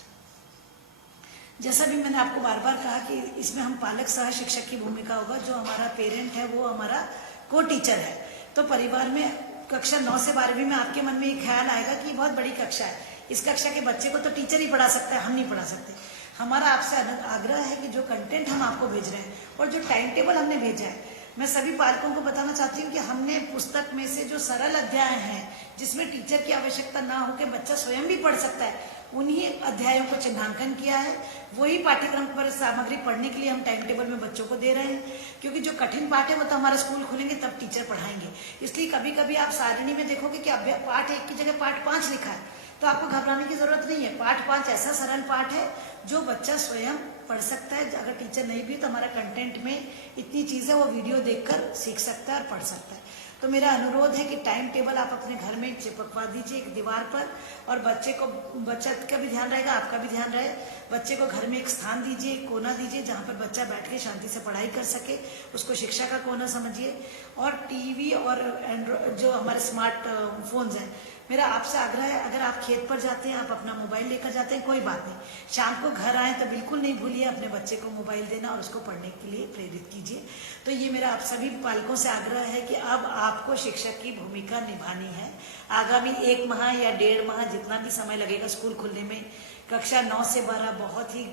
जैसा भी मैंने आपको बार बार कहा कि इसमें हम पालक सह शिक्षक की भूमिका होगा। जो हमारा पेरेंट है वो हमारा को टीचर है। तो परिवार में कक्षा 9 से 12वीं में आपके मन में ये ख्याल आएगा कि बहुत बड़ी कक्षा है, इस कक्षा के बच्चे को तो टीचर ही पढ़ा सकता है, हम नहीं पढ़ा सकते। हमारा आपसे आग्रह है कि जो कंटेंट हम आपको भेज रहे हैं और जो टाइम टेबल हमने भेजा है, मैं सभी पालकों को बताना चाहती हूँ कि हमने पुस्तक में से जो सरल अध्याय हैं जिसमें टीचर की आवश्यकता ना हो के बच्चा स्वयं भी पढ़ सकता है, उन्हीं अध्यायों को चिन्हांकन किया है। वही पाठ्यक्रम पर सामग्री पढ़ने के लिए हम टाइम टेबल में बच्चों को दे रहे हैं, क्योंकि जो कठिन पाठ है वो तो हमारा स्कूल खुलेंगे तब टीचर पढ़ाएंगे। इसलिए कभी कभी आप सारिणी में देखोगे कि पाठ 1 की जगह पाठ 5 लिखा है, तो आपको घबराने की जरूरत नहीं है। पाठ 5 ऐसा सरल पाठ है जो बच्चा स्वयं पढ़ सकता है। अगर टीचर नहीं भी तो हमारा कंटेंट में इतनी चीजें वो वीडियो देखकर सीख सकता है और पढ़ सकता है। तो मेरा अनुरोध है कि टाइम टेबल आप अपने घर में चिपकवा दीजिए एक दीवार पर, और बच्चे का भी ध्यान रहेगा, आपका भी ध्यान रहे। बच्चे को घर में एक स्थान दीजिए, एक कोना दीजिए जहाँ पर बच्चा बैठ के शांति से पढ़ाई कर सके, उसको शिक्षा का कोना समझिए। और टीवी और एंड्रॉइड जो हमारे स्मार्ट फोन्स हैं, मेरा आपसे आग्रह है, अगर आप खेत पर जाते हैं, आप अपना मोबाइल लेकर जाते हैं, कोई बात नहीं, शाम को घर आए तो बिल्कुल नहीं भूलिए अपने बच्चे को मोबाइल देना और उसको पढ़ने के लिए प्रेरित कीजिए। तो ये मेरा आप सभी पालकों से आग्रह है कि अब आपको शिक्षक की भूमिका निभानी है। आगामी 1 माह या 1.5 माह जितना भी समय लगेगा स्कूल खुलने में, कक्षा 9 से 12 बहुत ही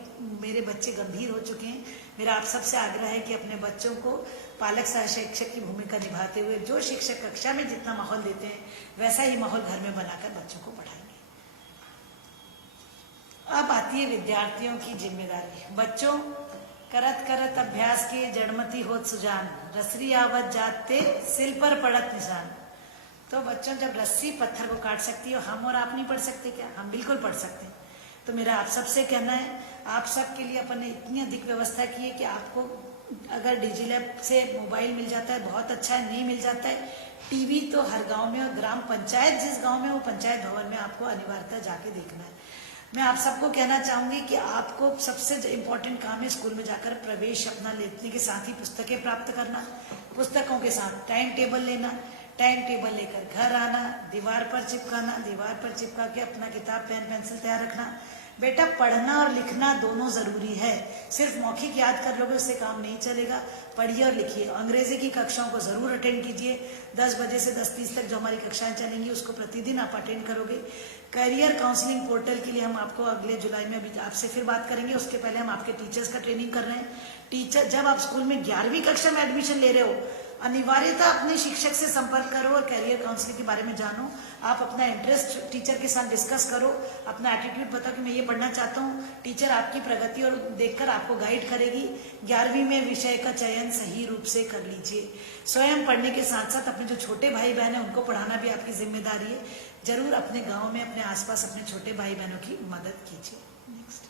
मेरे बच्चे गंभीर हो चुके हैं। मेरा आप सबसे आग्रह है कि अपने बच्चों को पालक सह शिक्षक की भूमिका निभाते हुए जो शिक्षक कक्षा में जितना माहौल देते हैं वैसा ही माहौल घर में बनाकर बच्चों को पढ़ाएंगे। अब आती है विद्यार्थियों की जिम्मेदारी। बच्चों, करत करत अभ्यास के जड़मती होत सुजान, रसरी आवत जाते सिल पर पड़त निशान। तो बच्चों, जब रस्सी पत्थर को काट सकती है, हम और आप नहीं पढ़ सकते क्या? हम बिल्कुल पढ़ सकते हैं। तो मेरा आप सबसे कहना है, आप सब के लिए अपन ने इतनी अधिक व्यवस्था की है कि आपको अगर डिजिलैब से मोबाइल मिल जाता है बहुत अच्छा है, नहीं मिल जाता है टीवी तो हर गांव में, और ग्राम पंचायत जिस गांव में वो पंचायत भवन में आपको अनिवार्यता जाके देखना है। मैं आप सबको कहना चाहूंगी कि आपको सबसे इम्पोर्टेंट काम है स्कूल में जाकर प्रवेश अपना लेने के साथ ही पुस्तकें प्राप्त करना, पुस्तकों के साथ टाइम टेबल लेना, टाइम टेबल लेकर घर आना, दीवार पर चिपकाना, दीवार पर चिपका के अपना किताब पेन पेंसिल तैयार रखना। बेटा, पढ़ना और लिखना दोनों जरूरी है। सिर्फ मौखिक याद कर लोगे उससे काम नहीं चलेगा। पढ़िए और लिखिए। अंग्रेजी की कक्षाओं को जरूर अटेंड कीजिए। 10 बजे से 10:30 तक जो हमारी कक्षाएं चलेंगी उसको प्रतिदिन आप अटेंड करोगे। करियर काउंसलिंग पोर्टल के लिए हम आपको अगले जुलाई में अभी आपसे फिर बात करेंगे। उसके पहले हम आपके टीचर्स का ट्रेनिंग कर रहे हैं। टीचर, जब आप स्कूल में 11वीं कक्षा में एडमिशन ले रहे हो, अनिवार्यता अपने शिक्षक से संपर्क करो और करियर काउंसलिंग के बारे में जानो। आप अपना इंटरेस्ट टीचर के साथ डिस्कस करो, अपना एटीट्यूड बताओ कि मैं ये पढ़ना चाहता हूँ। टीचर आपकी प्रगति और देखकर आपको गाइड करेगी। 11वीं में विषय का चयन सही रूप से कर लीजिए। स्वयं पढ़ने के साथ साथ अपने जो छोटे भाई बहन है उनको पढ़ाना भी आपकी जिम्मेदारी है। जरूर अपने गाँव में, अपने आसपास अपने छोटे भाई बहनों की मदद कीजिए। नेक्स्ट,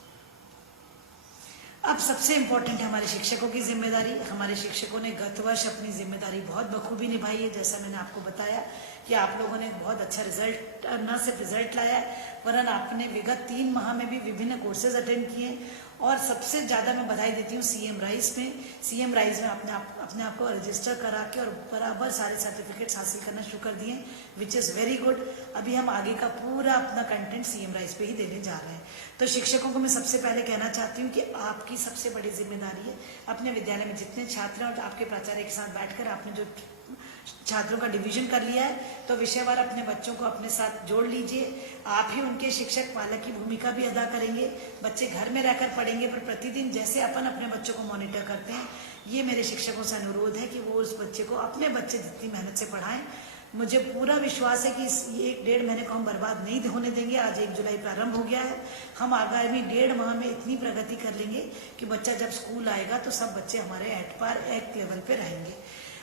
अब सबसे इम्पोर्टेंट है हमारे शिक्षकों की जिम्मेदारी। हमारे शिक्षकों ने गत वर्ष अपनी जिम्मेदारी बहुत बखूबी निभाई है। जैसा मैंने आपको बताया कि आप लोगों ने बहुत अच्छा रिजल्ट, न सिर्फ रिजल्ट लाया है वरन आपने विगत 3 माह में भी विभिन्न कोर्सेज अटेंड किए। और सबसे ज़्यादा मैं बधाई देती हूँ सीएम राइज में अपने आप को रजिस्टर करा के और बराबर सारे सर्टिफिकेट्स हासिल करना शुरू कर दिए, विच इज़ वेरी गुड। अभी हम आगे का पूरा अपना कंटेंट सीएम राइज पे ही देने जा रहे हैं। तो शिक्षकों को मैं सबसे पहले कहना चाहती हूँ कि आपकी सबसे बड़ी जिम्मेदारी है अपने विद्यालय में जितने छात्र हैं और आपके प्राचार्य के साथ बैठकर आपने जो छात्रों का डिवीजन कर लिया है तो विषयवार अपने बच्चों को अपने साथ जोड़ लीजिए। आप ही उनके शिक्षक पालक की भूमिका भी अदा करेंगे। बच्चे घर में रहकर पढ़ेंगे पर प्रतिदिन जैसे अपन अपने बच्चों को मॉनिटर करते हैं, ये मेरे शिक्षकों से अनुरोध है कि वो उस बच्चे को अपने बच्चे जितनी मेहनत से पढ़ाएं। मुझे पूरा विश्वास है कि इस 1-1.5 महीने को हम बर्बाद नहीं होने देंगे। आज 1 जुलाई प्रारंभ हो गया है, हम आगामी 1.5 माह में इतनी प्रगति कर लेंगे कि बच्चा जब स्कूल आएगा तो सब बच्चे हमारे एट पार एक लेवल पे रहेंगे।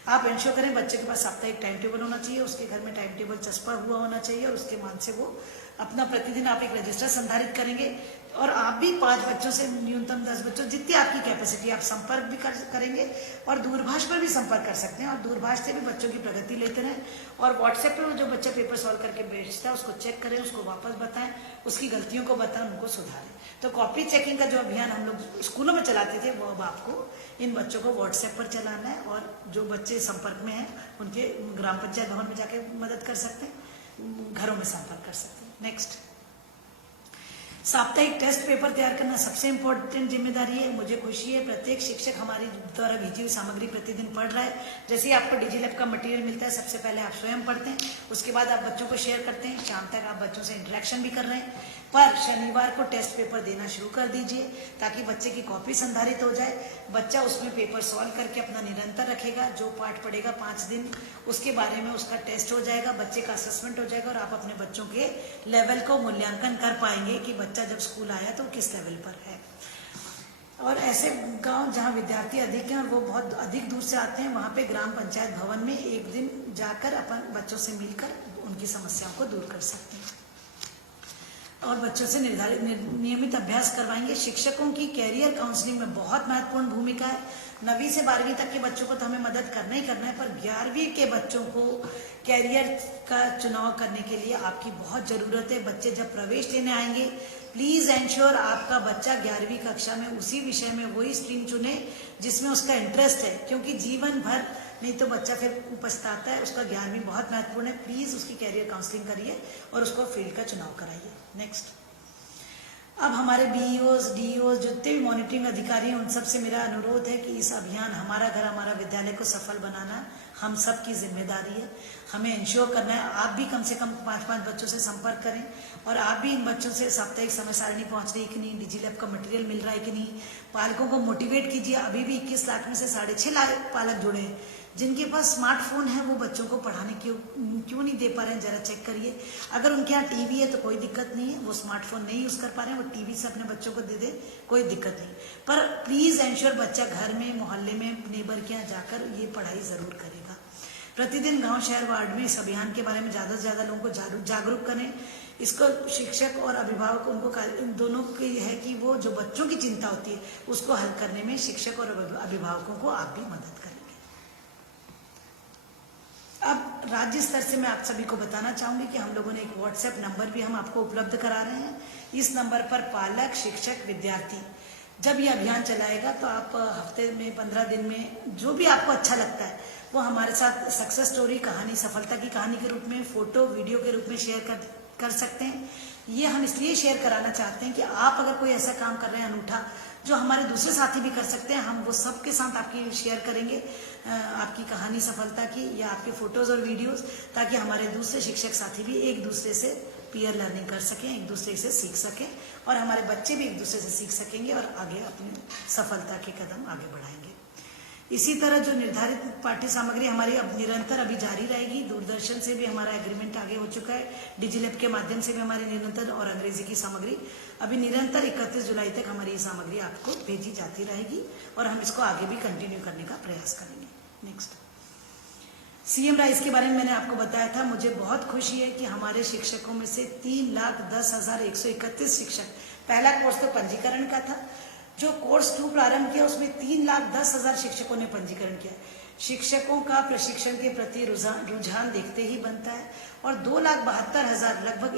आप इंश्योर करें बच्चे के पास साप्ताहिक टाइम टेबल होना चाहिए, उसके घर में टाइम टेबल चस्पा हुआ होना चाहिए और उसके मान से वो अपना प्रतिदिन आप एक रजिस्टर संधारित करेंगे। और आप भी 5 बच्चों से न्यूनतम 10 बच्चों जितनी आपकी कैपेसिटी आप संपर्क भी करेंगे और दूरभाष पर भी संपर्क कर सकते हैं और दूरभाष से भी बच्चों की प्रगति लेते रहें। और व्हाट्सएप पर जो बच्चा पेपर सॉल्व करके भेजता है उसको चेक करें, उसको वापस बताएं, उसकी गलतियों को बताएं, उनको सुधारें। तो कॉपी चेकिंग का जो अभियान हम लोग स्कूलों में चलाते थे वो अब आपको इन बच्चों को व्हाट्सएप पर चलाना है और जो बच्चे संपर्क में हैं उनके ग्राम पंचायत भवन में जाके मदद कर सकते हैं, घरों में संपर्क कर सकते हैं। नेक्स्ट, साप्ताहिक टेस्ट पेपर तैयार करना सबसे इम्पोर्टेंट जिम्मेदारी है। मुझे खुशी है प्रत्येक शिक्षक हमारी द्वारा भेजी हुई सामग्री प्रतिदिन पढ़ रहा है। जैसे ही आपको डिजिलैब का मटेरियल मिलता है सबसे पहले आप स्वयं पढ़ते हैं, उसके बाद आप बच्चों को शेयर करते हैं, शाम तक आप बच्चों से इंटरेक्शन भी कर रहे हैं। पर शनिवार को टेस्ट पेपर देना शुरू कर दीजिए ताकि बच्चे की कॉपी संधारित हो जाए। बच्चा उसमें पेपर सॉल्व करके अपना निरंतर रखेगा। जो पाठ पढ़ेगा 5 दिन उसके बारे में उसका टेस्ट हो जाएगा, बच्चे का असेसमेंट हो जाएगा और आप अपने बच्चों के लेवल को मूल्यांकन कर पाएंगे कि बच्चा जब स्कूल आया तो किस लेवल पर है। और ऐसे गांव जहां विद्यार्थी अधिक हैं और वो बहुत अधिक दूर से आते हैं वहां पे ग्राम पंचायत भवन में एक दिन जाकर अपन बच्चों से मिलकर उनकी समस्याओं को दूर कर सकते हैं और बच्चों से नियमित अभ्यास करवाएंगे। शिक्षकों की कैरियर काउंसलिंग में बहुत महत्वपूर्ण भूमिका है। 9वीं से 12वीं तक के बच्चों को तो हमें मदद करना ही करना है, पर 11वीं के बच्चों को कैरियर का चुनाव करने के लिए आपकी बहुत जरूरत है। बच्चे जब प्रवेश लेने आएंगे प्लीज एंश्योर आपका बच्चा 11वीं कक्षा में उसी विषय में वही स्ट्रीम चुने जिसमें उसका इंटरेस्ट है, क्योंकि जीवन भर नहीं तो बच्चा फिर पछताता है। उसका 11वीं बहुत महत्वपूर्ण है। प्लीज उसकी कैरियर काउंसलिंग करिए और उसको फील्ड का चुनाव कराइए। नेक्स्ट, अब हमारे बीईओज डीईओज जितने भी मॉनिटरिंग अधिकारी हैं उन सब से मेरा अनुरोध है कि इस अभियान हमारा घर हमारा विद्यालय को सफल बनाना हम सब की जिम्मेदारी है। हमें इंश्योर करना है आप भी कम से कम 5-5 बच्चों से संपर्क करें और आप भी इन बच्चों से साप्ताहिक समय सारणी पहुंच रही है कि नहीं, डिजिलैब का मटेरियल मिल रहा है कि नहीं। पालकों को मोटिवेट कीजिए। अभी भी 21 लाख में से 6.5 लाख पालक जुड़े हैं जिनके पास स्मार्टफोन है, वो बच्चों को पढ़ाने क्यों नहीं दे पा रहे हैं, जरा चेक करिए। अगर उनके यहाँ टीवी है तो कोई दिक्कत नहीं है, वो स्मार्टफोन नहीं यूज कर पा रहे हैं, वो टीवी से अपने बच्चों को दे दे, कोई दिक्कत नहीं। पर प्लीज एंश्योर बच्चा घर में मोहल्ले में नेबर के यहाँ जाकर ये पढ़ाई जरूर करेगा। प्रतिदिन गांव शहर वार्ड में इस अभियान के बारे में ज्यादा से ज्यादा लोगों को जागरूक करें। इसको शिक्षक और अभिभावक उनको इन दोनों की है कि वो जो बच्चों की चिंता होती है उसको हल करने में शिक्षक और अभिभावकों को आप भी मदद करेंगे। अब राज्य स्तर से मैं आप सभी को बताना चाहूंगी कि हम लोगों ने एक व्हाट्सएप नंबर भी हम आपको उपलब्ध करा रहे हैं। इस नंबर पर पालक, शिक्षक, विद्यार्थी जब ये अभियान चलाएगा तो आप हफ्ते में 15 दिन में जो भी आपको अच्छा लगता है वो हमारे साथ सक्सेस स्टोरी, कहानी, सफलता की कहानी के रूप में, फोटो, वीडियो के रूप में शेयर कर सकते हैं। ये हम इसलिए शेयर कराना चाहते हैं कि आप अगर कोई ऐसा काम कर रहे हैं अनूठा जो हमारे दूसरे साथी भी कर सकते हैं, हम वो सबके साथ आपकी शेयर करेंगे, आपकी कहानी सफलता की या आपके फोटोज और वीडियोस, ताकि हमारे दूसरे शिक्षक साथी भी एक दूसरे से पीयर लर्निंग कर सकें, एक दूसरे से सीख सकें और हमारे बच्चे भी एक दूसरे से सीख सकेंगे और आगे अपनी सफलता के कदम आगे बढ़ाएंगे। इसी तरह जो निर्धारित पाठ्य सामग्री हमारी अब निरंतर अभी जारी रहेगी। दूरदर्शन से भी हमारा एग्रीमेंट आगे हो चुका है, डिजिलैब के माध्यम से भी हमारी निरंतर और अंग्रेजी की सामग्री अभी निरंतर 31 जुलाई तक हमारी ये सामग्री आपको भेजी जाती रहेगी और हम इसको आगे भी कंटिन्यू करने का प्रयास करेंगे। नेक्स्ट, सीएम राइज के बारे में मैंने आपको बताया था। मुझे बहुत खुशी है कि हमारे शिक्षकों में से 3,10,131 शिक्षक, पहला कोर्स तो पंजीकरण का था, जो कोर्स 2 प्रारंभ किया उसमें 3,10,000 शिक्षकों ने पंजीकरण किया। शिक्षकों का प्रशिक्षण के प्रति रुझान देखते ही बनता है। और 2,72,000 लगभग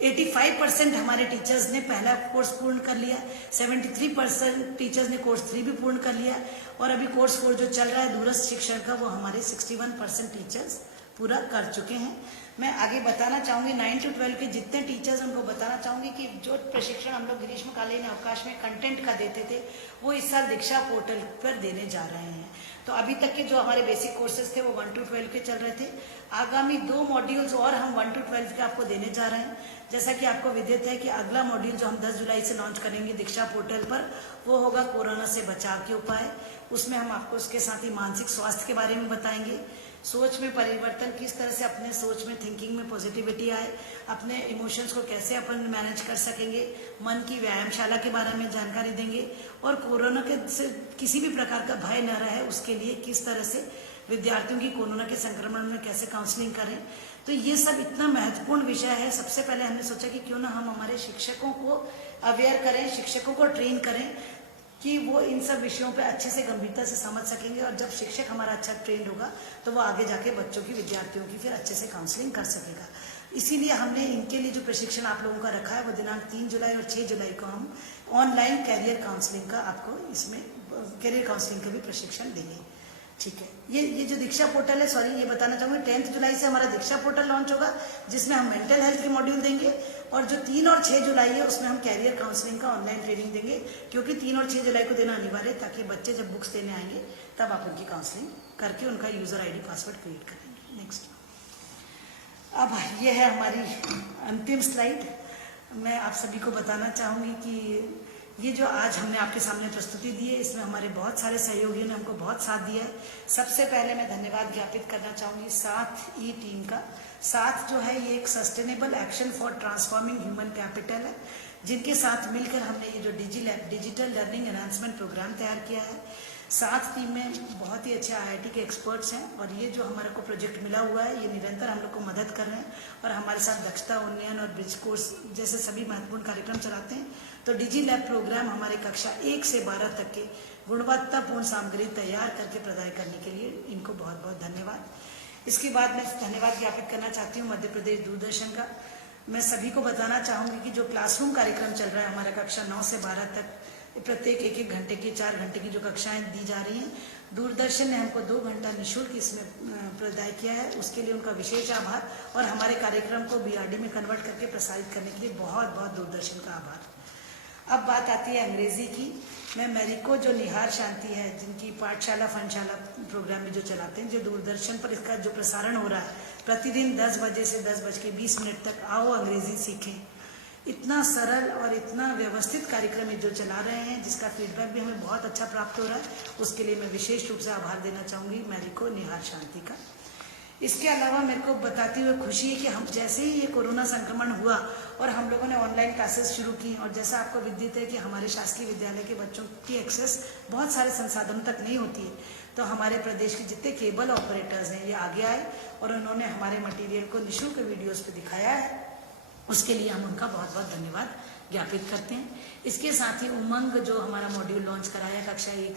85% हमारे टीचर्स ने पहला कोर्स पूर्ण कर लिया, 73% टीचर्स ने कोर्स 3 भी पूर्ण कर लिया, और अभी कोर्स 4 जो चल रहा है दूरस्थ शिक्षण का, वो हमारे 61% टीचर्स पूरा कर चुके हैं। मैं आगे बताना चाहूँगी 9 to 12 के जितने टीचर्स उनको बताना चाहूँगी कि जो प्रशिक्षण हम लोग ग्रीष्मकालीन अवकाश में कंटेंट का देते थे वो इस साल दीक्षा पोर्टल पर देने जा रहे हैं। तो अभी तक के जो हमारे बेसिक कोर्सेज थे वो 1 to 12 के चल रहे थे। आगामी 2 मॉड्यूल्स और हम 1 to 12 के आपको देने जा रहे हैं। जैसा कि आपको विदित है कि अगला मॉड्यूल जो हम 10 जुलाई से लॉन्च करेंगे दीक्षा पोर्टल पर, वो होगा कोरोना से बचाव के उपाय। उसमें हम आपको उसके साथ ही मानसिक स्वास्थ्य के बारे में बताएंगे, सोच में परिवर्तन, किस तरह से अपने सोच में, थिंकिंग में पॉजिटिविटी आए, अपने इमोशंस को कैसे अपन मैनेज कर सकेंगे, मन की व्यायामशाला के बारे में जानकारी देंगे, और कोरोना के से किसी भी प्रकार का भय न रहे उसके लिए किस तरह से विद्यार्थियों की कोरोना के संक्रमण में कैसे काउंसलिंग करें। तो ये सब इतना महत्वपूर्ण विषय है। सबसे पहले हमने सोचा कि क्यों ना हम हमारे शिक्षकों को अवेयर करें, शिक्षकों को ट्रेन करें कि वो इन सब विषयों पे अच्छे से गंभीरता से समझ सकेंगे, और जब शिक्षक हमारा अच्छा ट्रेंड होगा तो वो आगे जाके बच्चों की, विद्यार्थियों की फिर अच्छे से काउंसलिंग कर सकेगा। इसीलिए हमने इनके लिए जो प्रशिक्षण आप लोगों का रखा है वो दिनांक 3 जुलाई और 6 जुलाई को हम ऑनलाइन कैरियर काउंसलिंग का आपको इसमें कैरियर काउंसलिंग का भी प्रशिक्षण देंगे। ठीक है, ये जो दीक्षा पोर्टल है, सॉरी ये बताना चाहूँगी 10 जुलाई से हमारा दीक्षा पोर्टल लॉन्च होगा, जिसमें हम मेंटल हेल्थ के मॉड्यूल देंगे, और जो 3 और 6 जुलाई है उसमें हम कैरियर काउंसलिंग का ऑनलाइन ट्रेनिंग देंगे, क्योंकि 3 और 6 जुलाई को देना अनिवार्य है, ताकि बच्चे जब बुक्स देने आएंगे तब आप उनकी काउंसलिंग करके उनका यूजर ID पासवर्ड क्रिएट करेंगे। नेक्स्ट, अब ये है हमारी अंतिम स्लाइड। मैं आप सभी को बताना चाहूँगी कि ये जो आज हमने आपके सामने प्रस्तुति दी है, इसमें हमारे बहुत सारे सहयोगियों ने हमको बहुत साथ दिया है। सबसे पहले मैं धन्यवाद ज्ञापित करना चाहूँगी साथ ई टीम का। साथ जो है ये एक sustainable action for transforming human capital है, जिनके साथ मिलकर हमने ये जो डिजिटल लर्निंग एनहांसमेंट प्रोग्राम तैयार किया है। साथ टीम में बहुत ही अच्छे IIT के एक्सपर्ट्स हैं, और ये जो हमारे को प्रोजेक्ट मिला हुआ है ये निरंतर हम लोग को मदद कर रहे हैं, और हमारे साथ दक्षता उन्नयन और ब्रिज कोर्स जैसे सभी महत्वपूर्ण कार्यक्रम चलाते हैं। तो डिजी लैब प्रोग्राम हमारे कक्षा 1 से 12 तक के गुणवत्तापूर्ण सामग्री तैयार करके प्रदान करने के लिए इनको बहुत बहुत धन्यवाद। इसके बाद मैं धन्यवाद ज्ञापित करना चाहती हूँ मध्य प्रदेश दूरदर्शन का। मैं सभी को बताना चाहूँगी कि जो क्लासरूम कार्यक्रम चल रहा है हमारा कक्षा 9 से 12 तक, प्रत्येक 1-1 घंटे की 4 घंटे की जो कक्षाएं दी जा रही हैं, दूरदर्शन ने हमको 2 घंटा निःशुल्क इसमें प्रदान किया है, उसके लिए उनका विशेष आभार, और हमारे कार्यक्रम को BRD में कन्वर्ट करके प्रसारित करने के लिए बहुत बहुत दूरदर्शन का आभार। अब बात आती है अंग्रेजी की। मैं मेरिको जो निहार शांति है, जिनकी पाठशाला फनशाला प्रोग्राम में जो चलाते हैं, जो दूरदर्शन पर इसका जो प्रसारण हो रहा है प्रतिदिन 10 बजे से 10:20 तक, आओ अंग्रेजी सीखें, इतना सरल और इतना व्यवस्थित कार्यक्रम जो चला रहे हैं, जिसका फीडबैक भी हमें बहुत अच्छा प्राप्त हो रहा है, उसके लिए मैं विशेष रूप से आभार देना चाहूँगी मेरिको निहार शांति का। इसके अलावा मेरे को बताते हुए खुशी है कि हम जैसे ही ये कोरोना संक्रमण हुआ और हम लोगों ने ऑनलाइन क्लासेस शुरू की, और जैसा आपको विदित है कि हमारे शासकीय विद्यालय के बच्चों की एक्सेस बहुत सारे संसाधनों तक नहीं होती है, तो हमारे प्रदेश के जितने केबल ऑपरेटर्स हैं ये आगे आए और उन्होंने हमारे मटेरियल को निःशुल्क वीडियोस पे दिखाया है। उसके लिए हम उनका बहुत बहुत धन्यवाद ज्ञापित करते हैं। इसके साथ ही उमंग जो हमारा मॉड्यूल लॉन्च कराया कक्षा 1,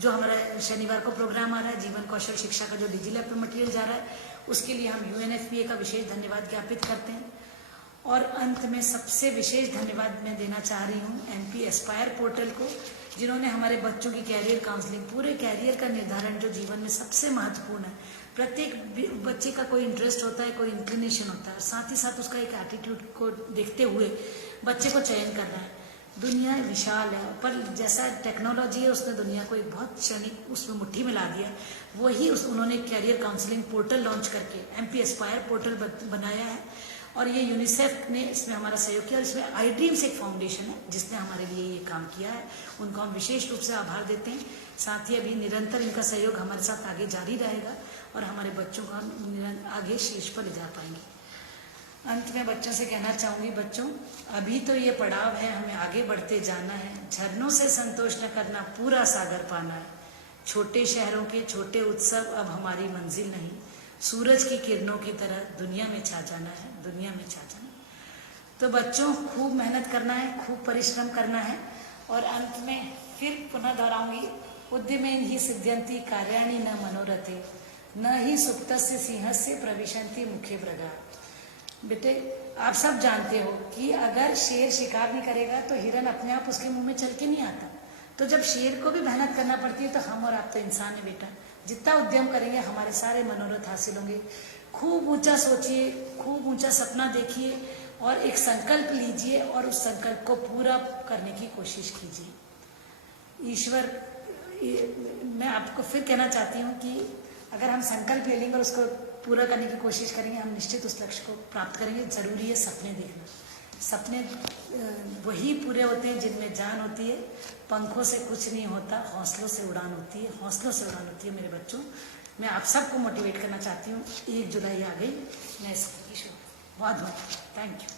जो हमारा शनिवार को प्रोग्राम आ रहा है, जीवन कौशल शिक्षा का जो डिजी लैब पे मटेरियल जा रहा है, उसके लिए हम UNFPA का विशेष धन्यवाद ज्ञापित करते हैं। और अंत में सबसे विशेष धन्यवाद मैं देना चाह रही हूँ MP एस्पायर पोर्टल को, जिन्होंने हमारे बच्चों की कैरियर काउंसलिंग, पूरे कैरियर का निर्धारण जो जीवन में सबसे महत्वपूर्ण है, प्रत्येक बच्चे का कोई इंटरेस्ट होता है, कोई इंक्लिनेशन होता है, साथ ही साथ उसका एक एटीट्यूड को देखते हुए बच्चे को चयन करना है। दुनिया विशाल है, पर जैसा टेक्नोलॉजी है उसने दुनिया को एक बहुत क्षणिक उसमें मुट्ठी में ला दिया। वही उन्होंने कैरियर काउंसलिंग पोर्टल लॉन्च करके MP एस्पायर पोर्टल बनाया है, और ये यूनिसेफ ने इसमें हमारा सहयोग किया, और इसमें iDreams एक फाउंडेशन है जिसने हमारे लिए ये काम किया है, उनको हम विशेष रूप से आभार देते हैं। साथ ही अभी निरंतर इनका सहयोग हमारे साथ आगे जारी रहेगा, और हमारे बच्चों को हम आगे शीर्ष पर ले जा पाएंगे। अंत में बच्चों से कहना चाहूँगी, बच्चों अभी तो ये पड़ाव है, हमें आगे बढ़ते जाना है, झरनों से संतोष न करना, पूरा सागर पाना है। छोटे शहरों के छोटे उत्सव अब हमारी मंजिल नहीं, सूरज की किरणों की तरह दुनिया में छा जाना है, दुनिया में छा जाना। तो बच्चों खूब मेहनत करना है, खूब परिश्रम करना है, और अंत में फिर पुनः दोहराऊंगी, उद्यमेन ही सिद्ध्यन्ति कार्याणि न मनोरथे न ही सुप्तस्य सिंहस्य प्रविशन्ति मुखे मृगा। बेटे आप सब जानते हो कि अगर शेर शिकार नहीं करेगा तो हिरन अपने आप उसके मुंह में चल के नहीं आता। तो जब शेर को भी मेहनत करना पड़ती है तो हम और आप तो इंसान है बेटा। जितना उद्यम करेंगे हमारे सारे मनोरथ हासिल होंगे। खूब ऊंचा सोचिए, खूब ऊंचा सपना देखिए और एक संकल्प लीजिए और उस संकल्प को पूरा करने की कोशिश कीजिए। ईश्वर, मैं आपको फिर कहना चाहती हूँ कि अगर हम संकल्प ले लेंगे और उसको पूरा करने की कोशिश करेंगे, हम निश्चित उस लक्ष्य को प्राप्त करेंगे। जरूरी है सपने देखना। सपने वही पूरे होते हैं जिनमें जान होती है। पंखों से कुछ नहीं होता, हौसलों से उड़ान होती है। हौसलों से उड़ान होती है मेरे बच्चों। मैं आप सबको मोटिवेट करना चाहती हूँ। 1 जुलाई आ गई, नए साल की शुरुआत। बहुत बहुत थैंक यू।